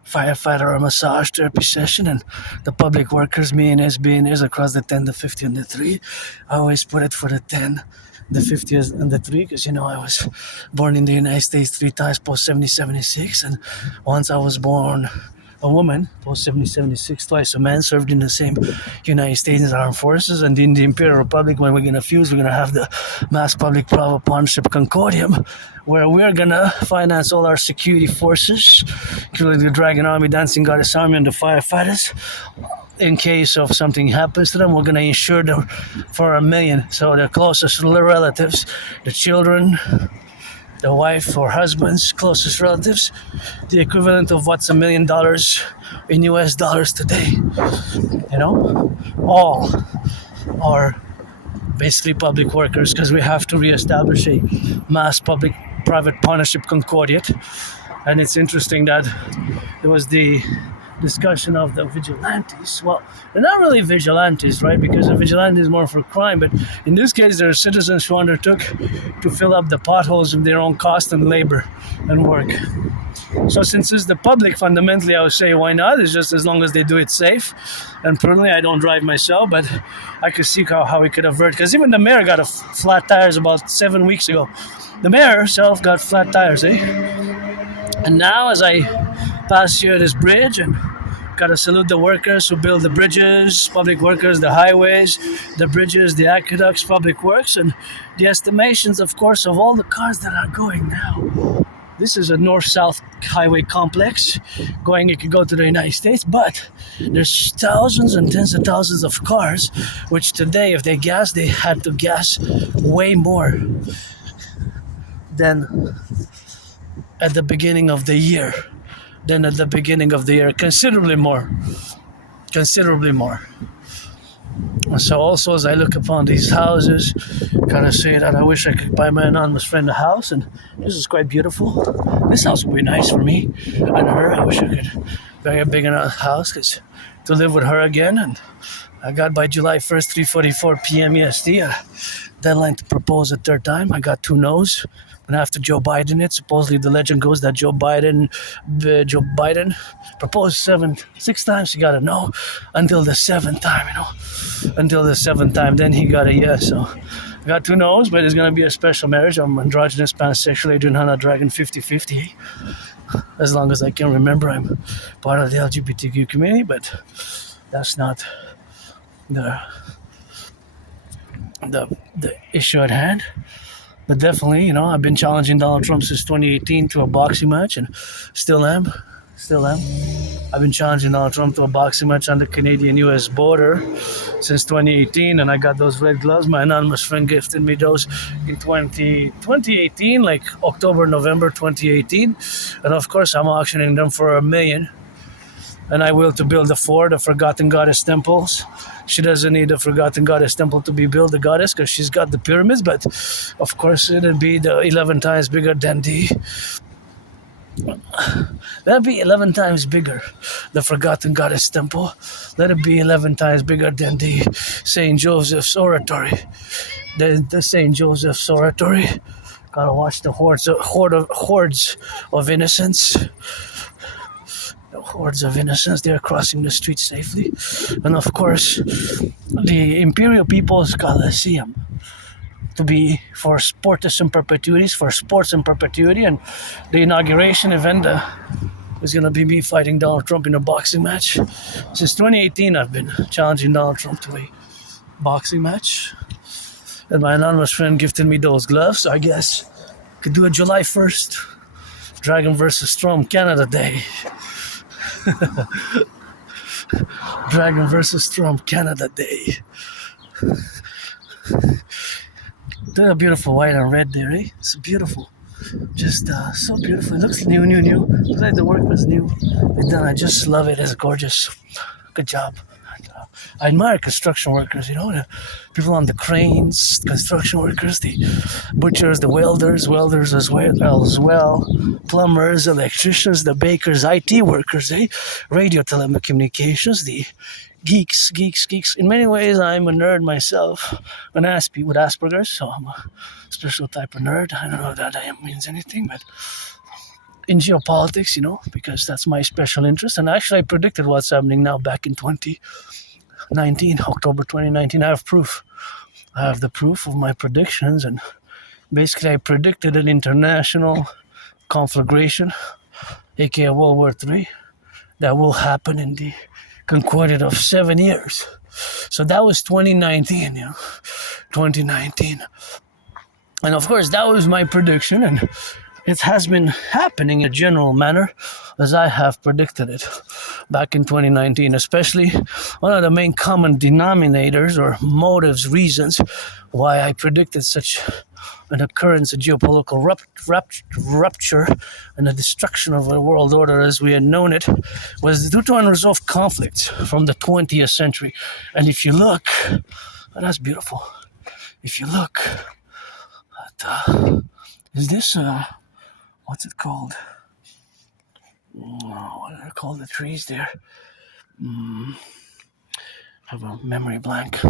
firefighter or massage therapy session, and the public workers, mayonnaise being is across the 10, the 50, and the 3. I always put it for the 10, the 50, and the 3, because, I was born in the United States 3 times post 70-76, and once I was born a woman, post 70-76 twice. A man served in the same United States Armed Forces, and in the Imperial Republic, when we're going to fuse, we're going to have the Mass Public-Private Partnership Concordium, where we're going to finance all our security forces, including the Dragon Army, Dancing Goddess Army, and the firefighters. In case of something happens to them, we're going to insure them for $1 million. So the closest relatives, the children, the wife or husband's closest relatives, the equivalent of what's $1 million in US dollars today. All are basically public workers, because we have to reestablish a mass public-private partnership concordiate. And it's interesting that there was the discussion of the vigilantes. Well, they're not really vigilantes, right? Because a vigilante is more for crime, but in this case, they're citizens who undertook to fill up the potholes of their own cost and labor and work. So since it's the public, fundamentally, I would say, why not? It's just as long as they do it safe and prudently. I don't drive myself, but I could see how we could avert. Because even the mayor got flat tires about 7 weeks ago. The mayor herself got flat tires, And now, as I pass here this bridge, and gotta salute the workers who build the bridges, public workers, the highways, the bridges, the aqueducts, public works, and the estimations, of course, of all the cars that are going now. This is a north-south highway complex. It could go to the United States, but there's thousands and tens of thousands of cars, which today, if they gas, they had to gas way more than at the beginning of the year. Considerably more. So also, as I look upon these houses, gotta say that I wish I could buy my anonymous friend a house, and this is quite beautiful. This house would be nice for me and her. I wish I could buy a big enough house to live with her again. And I got by July 1st, 3:44 p.m. EST, a deadline to propose a third time. I got 2 no's. And after Joe Biden, supposedly the legend goes that Joe Biden proposed 6 times. He got a no until the 7th time, Until the 7th time, then he got a yes. So I got 2 no's, but it's going to be a special marriage. I'm androgynous, pansexual, Adrian Hanna, Dragon 50-50. As long as I can remember, I'm part of the LGBTQ community, but that's not the issue at hand. But definitely, I've been challenging Donald Trump since 2018 to a boxing match, and still am. I've been challenging Donald Trump to a boxing match on the Canadian-US border since 2018, and I got those red gloves. My anonymous friend gifted me those in 2018, like October, November 2018. And of course, I'm auctioning them for $1 million. And I will to build the 4, the Forgotten Goddess temples. She doesn't need the Forgotten Goddess temple to be built, the goddess, because she's got the pyramids. But of course, it'd be the 11 times bigger than that'd be 11 times bigger, the Forgotten Goddess temple. Let it be 11 times bigger than the St. Joseph's Oratory. The St. Joseph's Oratory. Gotta watch the hordes of innocents. Hordes of innocents, they're crossing the street safely. And of course, the Imperial People's Coliseum to be for sports and perpetuity. And the inauguration event is going to be me fighting Donald Trump in a boxing match. Since 2018, I've been challenging Donald Trump to a boxing match. And my anonymous friend gifted me those gloves, so I guess I could do it July 1st. Dragon versus Trump, Canada Day. Dragon versus Trump, Canada Day. They're a beautiful white and red there, It's beautiful. Just so beautiful. It looks new. Looks like the work was new. And then I just love it. It's gorgeous. Good job. I admire construction workers, the people on the cranes, construction workers, the butchers, the welders as well, plumbers, electricians, the bakers, IT workers, radio telecommunications, the geeks. In many ways, I'm a nerd myself, an Aspie with Asperger's, so I'm a special type of nerd. I don't know if that means anything, but in geopolitics, because that's my special interest. And actually, I predicted what's happening now back in 2019, October 2019. I have proof. I have the proof of my predictions, and basically, I predicted an international conflagration, aka World War III, that will happen in the concorded of 7 years. So that was 2019, 2019. And of course, that was my prediction, and it has been happening in a general manner as I have predicted it back in 2019, especially one of the main common denominators or motives, reasons why I predicted such an occurrence, a geopolitical rupture and the destruction of the world order as we had known it, was due to unresolved conflicts from the 20th century. And if you look, that's beautiful. If you look at, is this, what's it called? What do they call the trees there? Have a memory blank.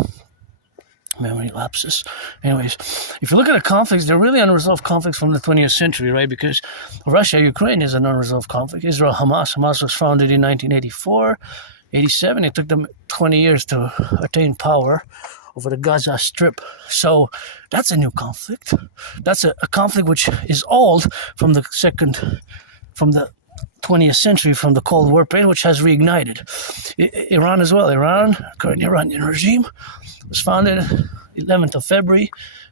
Memory lapses. Anyways, if you look at the conflicts, they're really unresolved conflicts from the 20th century, right? Because Russia-Ukraine is an unresolved conflict. Israel-Hamas. Hamas was founded in 1984, 87. It took them 20 years to attain power over the Gaza Strip. So that's a new conflict. That's a conflict which is old from the 20th century, from the Cold War period, which has reignited. Iran as well. Current Iranian regime, was founded 11th of February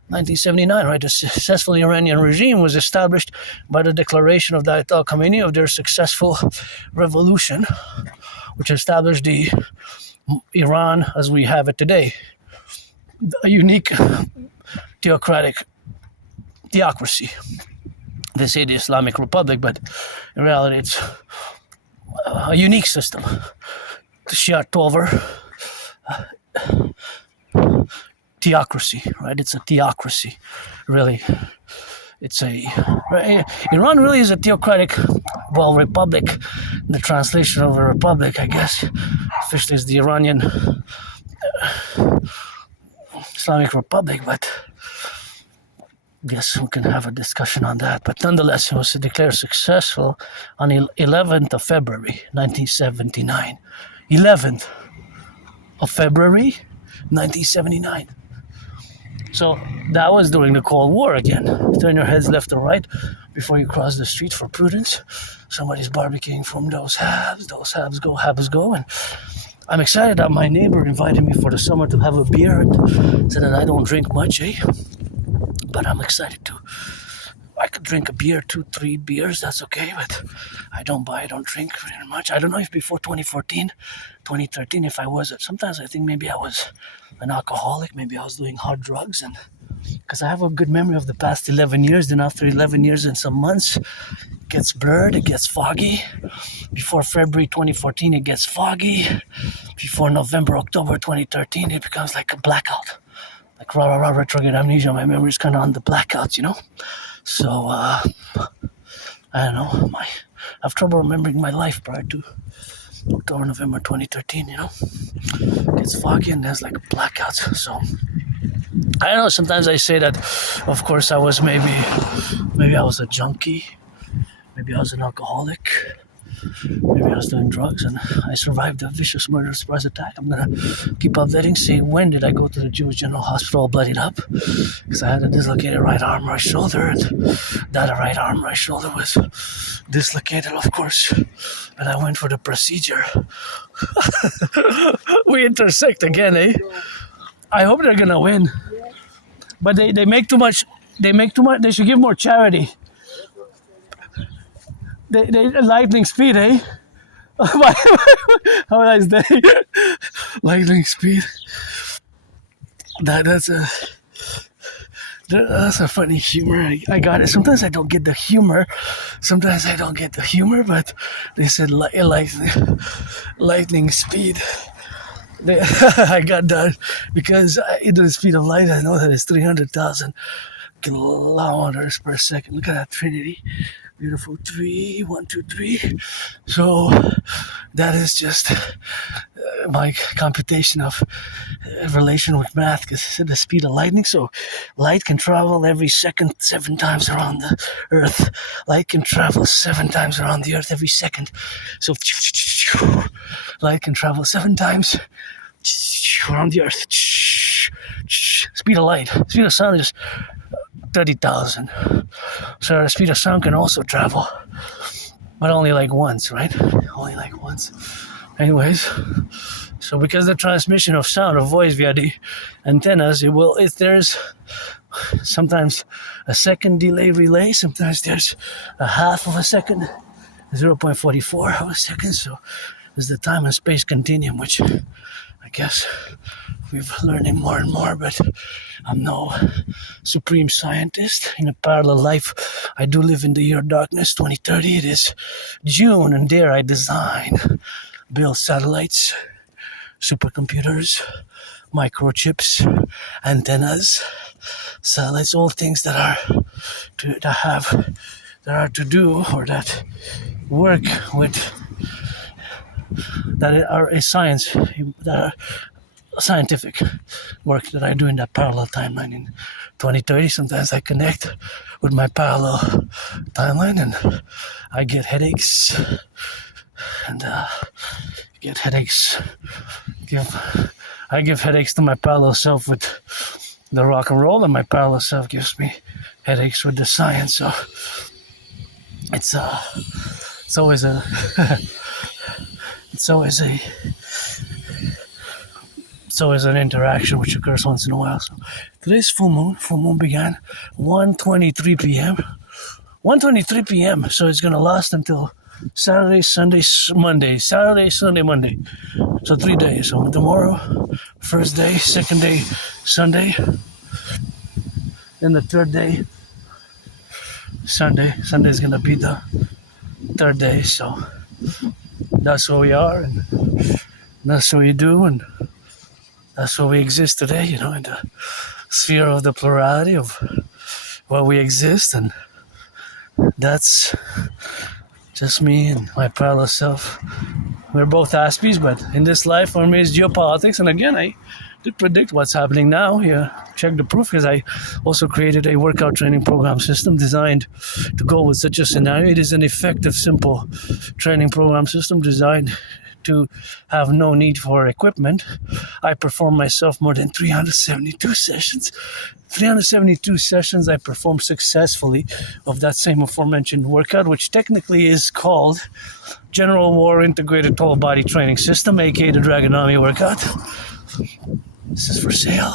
1979, right? The successful Iranian regime was established by the declaration of the Ayatollah Khomeini of their successful revolution, which established the Iran as we have it today. A unique theocracy. They say the Islamic Republic, but in reality it's a unique system. The Shia Tover theocracy, right? It's a theocracy, really. Iran really is a theocratic, republic. The translation of a republic, I guess, officially is the Iranian Islamic Republic, but I guess we can have a discussion on that. But nonetheless, it was declared successful on 11th of February, 1979. 11th of February, 1979. So that was during the Cold War again. Turn your heads left or right before you cross the street for prudence. Somebody's barbecuing from those halves go. And I'm excited that my neighbor invited me for the summer to have a beer and said that I don't drink much, But I'm excited to. I could drink a beer, 2-3 beers, that's okay, but I don't drink very much. I don't know if before 2014, 2013, if I was, sometimes I think maybe I was an alcoholic, maybe I was doing hard drugs, and because I have a good memory of the past 11 years, then after 11 years and some months, it gets blurred, it gets foggy. Before February 2014, it gets foggy. Before November, October 2013, it becomes like a blackout. Like retrograde amnesia, my memory is kind of on the blackouts, So, I don't know, I have trouble remembering my life prior to October, November 2013, It gets foggy and there's like blackouts, so I don't know, sometimes I say that, of course, I was maybe I was a junkie, maybe I was an alcoholic, maybe I was doing drugs and I survived a vicious murder surprise attack. I'm gonna keep updating, see when did I go to the Jewish General Hospital all bloodied up, because I had a dislocated right arm, right shoulder, and that right arm, right shoulder was dislocated, of course, and I went for the procedure. We intersect again, I hope they're gonna win, but they make too much. They should give more charity. They lightning speed, Have a nice day. Lightning speed. That's a funny humor. I got it. Sometimes I don't get the humor. But they said lightning speed. I got that because the speed of light, I know that it's 300,000 kilometers per second. Look at that Trinity. Beautiful 3, 1, 2, 3. So that is just my computation of relation with math, because it's the speed of lightning. So light can travel every second 7 times around the earth. Light can travel 7 times around the earth every second. So light can travel 7 times around the earth. Speed of light. Speed of sound is 30,000. So the speed of sound can also travel, but only like once, right? Only like once. Anyways, so because the transmission of sound of voice via the antennas, there's sometimes a second delay relay, sometimes there's a half of a second, 0.44 of a second. So there's the time and space continuum, which I guess we've learning more and more, but I'm no supreme scientist. In a parallel life, I do live in the year of darkness, 2030. It is June, and there I design, build satellites, supercomputers, microchips, antennas, satellites, all things that are to do, or that work with, that are a science, that are scientific work that I do in that parallel timeline in 2030. Sometimes I connect with my parallel timeline and I get headaches, and I give headaches to my parallel self with the rock and roll, and my parallel self gives me headaches with the science. So it's always a it's always an interaction which occurs once in a while. So today's full moon. Full moon began 1:23 p.m. 1:23 p.m. So it's gonna last until Saturday, Sunday, Monday. Saturday, Sunday, Monday. So 3 days. So tomorrow, first day, second day, Sunday. Then the third day, Sunday. Sunday is gonna be the third day. So that's where we are, and that's what we do, and that's where we exist today, in the sphere of the plurality of where we exist. And that's just me and my parallel self. We're both Aspies, but in this life for me is geopolitics. And again, I did predict what's happening now. Yeah, check the proof, because I also created a workout training program system designed to go with such a scenario. It is an effective, simple training program system designed to have no need for equipment. I perform myself more than 372 sessions. 372 sessions I performed successfully of that same aforementioned workout, which technically is called General War Integrated Total Body Training System, aka the Dragonomy workout. This is for sale,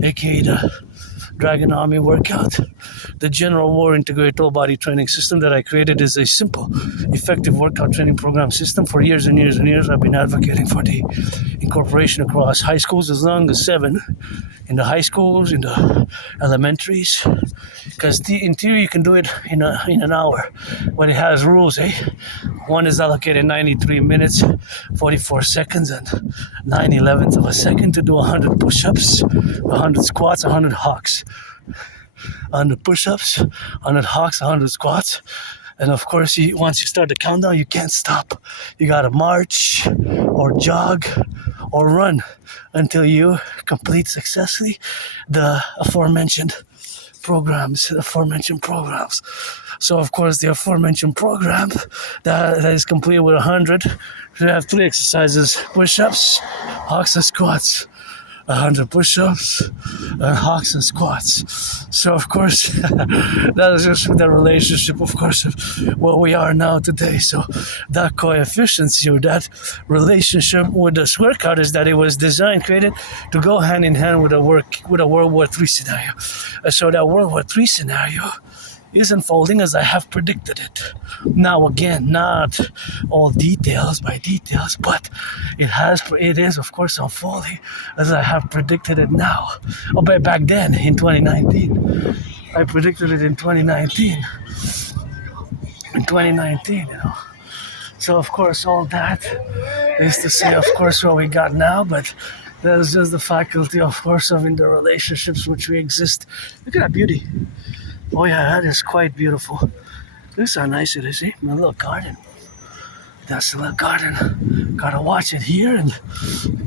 aka the Dragonomy workout. The General War Integrated Total Body Training System that I created is a simple, effective workout training program system. For years and years and years, I've been advocating for the incorporation across high schools, as long as 7, in the high schools, in the elementaries, because in theory you can do it in an hour, but it has rules. One is allocated 93 minutes, 44 seconds, and 9/11 of a second to do 100 push-ups, 100 squats, 100 hawks. 100 push-ups, 100 hawks, 100 squats. And of course, once you start the countdown, you can't stop. You gotta march or jog or run until you complete successfully the aforementioned programs. So of course, the aforementioned program that is complete with 100, you have 3 exercises: push-ups, hawks, and squats. 100 push-ups, hawks, and squats. So of course, that is just the relationship, of course, of what we are now today. So that coefficiency, or that relationship with this workout, is that it was created to go hand in hand with a World War III scenario. So that World War III scenario is unfolding as I have predicted it. Now again, not all details by details, but it is of course unfolding as I have predicted it now. Oh, but back then in 2019, I predicted it in 2019. In 2019, So of course all that is to say, of course, what we got now, but that is just the faculty, of course, of in the relationships which we exist. Look at that beauty. Oh yeah, that is quite beautiful. This is how nice it is, see? My little garden. That's the little garden. Gotta watch it here, and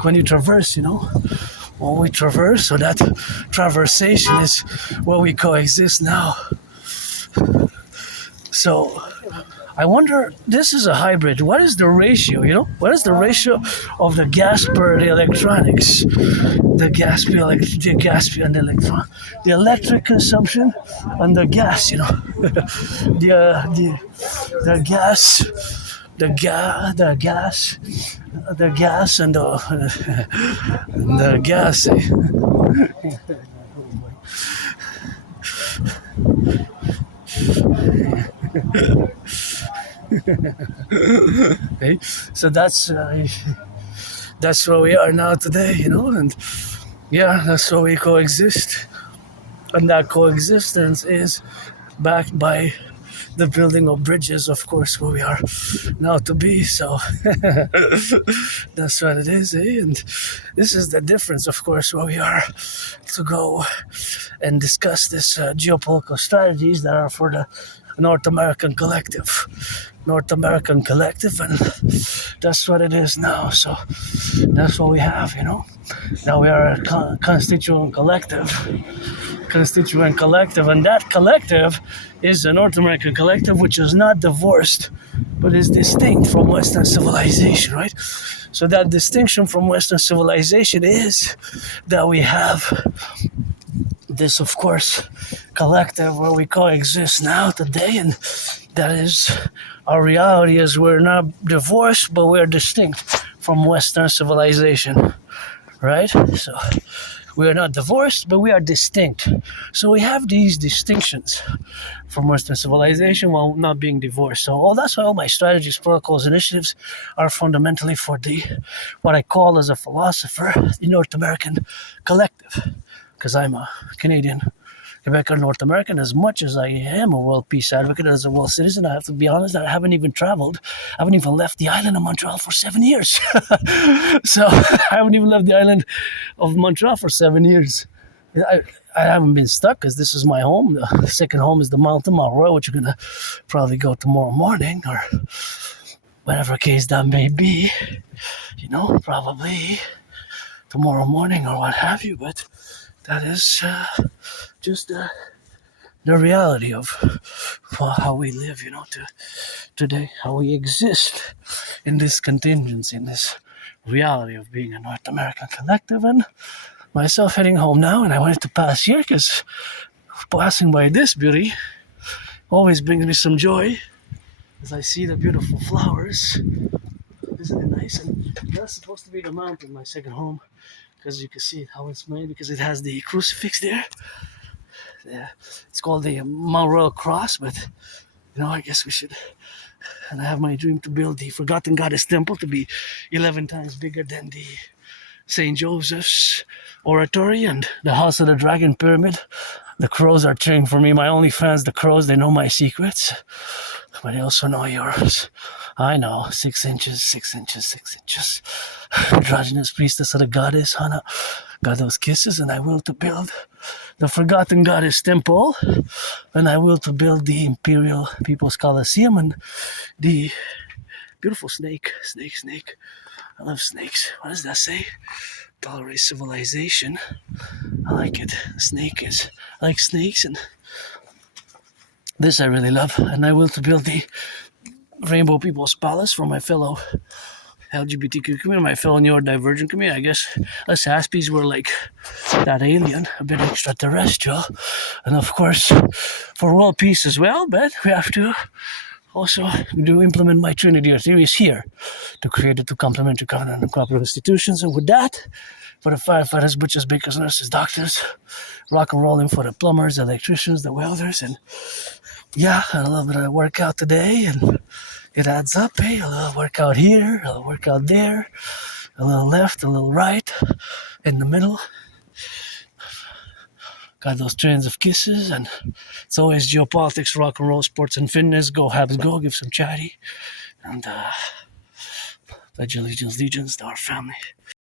when you traverse, when we traverse, so that traversation is where we coexist now. So I wonder, this is a hybrid. What is the ratio, What is the ratio of the gas per the electronics? The gas per and the electron. The electric consumption and the gas, the gas, the gas and the gas. Okay, so that's where we are now today, and yeah, that's where we coexist, and that coexistence is backed by the building of bridges, of course, where we are now to be. So that's what it is, and this is the difference, of course, where we are to go and discuss this geopolitical strategies that are for the North American Collective, and that's what it is now. So that's what we have, Now we are a constituent collective, and that collective is the North American Collective, which is not divorced, but is distinct from Western civilization, right? So that distinction from Western civilization is that we have this, of course, collective where we coexist now today, and that is our reality is we're not divorced, but we're distinct from Western civilization, right? So we are not divorced, but we are distinct. So we have these distinctions from Western civilization while not being divorced. So that's why all my strategies, protocols, initiatives are fundamentally for the what I call as a philosopher the North American Collective, because I'm a Canadian, Quebecer, North American. As much as I am a world peace advocate, as a world citizen, I have to be honest, I haven't even traveled. I haven't even left the island of Montreal for 7 years. So I haven't even left the island of Montreal for 7 years. I haven't been stuck because this is my home. The second home is the Mountain Mount Royal, which you're going to probably go tomorrow morning or whatever case that may be. Probably tomorrow morning or what have you. But that is just the reality of how we live, today, how we exist in this contingency, in this reality of being a North American Collective, and myself heading home now. And I wanted to pass here because passing by this beauty always brings me some joy as I see the beautiful flowers. Isn't it nice? And that's supposed to be the mountain, my second home, because you can see how it's made, because it has the crucifix there. Yeah, it's called the Mount Royal Cross, but I guess we should. And I have my dream to build the Forgotten Goddess Temple to be 11 times bigger than the St. Joseph's Oratory and the House of the Dragon Pyramid. The crows are cheering for me. My only fans, the crows, they know my secrets, but they also know yours. I know, 6 inches, 6 inches, 6 inches. Androgynous priestess of the goddess, Hannah, got those kisses, and I will to build the Forgotten Goddess Temple, and I will to build the Imperial People's Coliseum, and the beautiful snake. I love snakes. What does that say? Tolerate civilization. I like it. I like snakes, and this I really love. And I will to build the Rainbow People's Palace for my fellow LGBTQ community, my fellow neurodivergent community. I guess us Aspies were like that alien, a bit extraterrestrial. And of course, for world peace as well, but we have to Also, we do implement my Trinity or theories here to create the two complementary covenant and cooperative institutions. And with that, for the firefighters, butchers, bakers, nurses, doctors, rock and rolling for the plumbers, the electricians, the welders, and yeah, a little bit of workout today, and it adds up, eh? A little workout here, a little workout there, a little left, a little right, in the middle. Got those trains of kisses, and it's always geopolitics, rock and roll, sports and fitness. Go Habs, go, give some charity, and pledge allegiance to our family.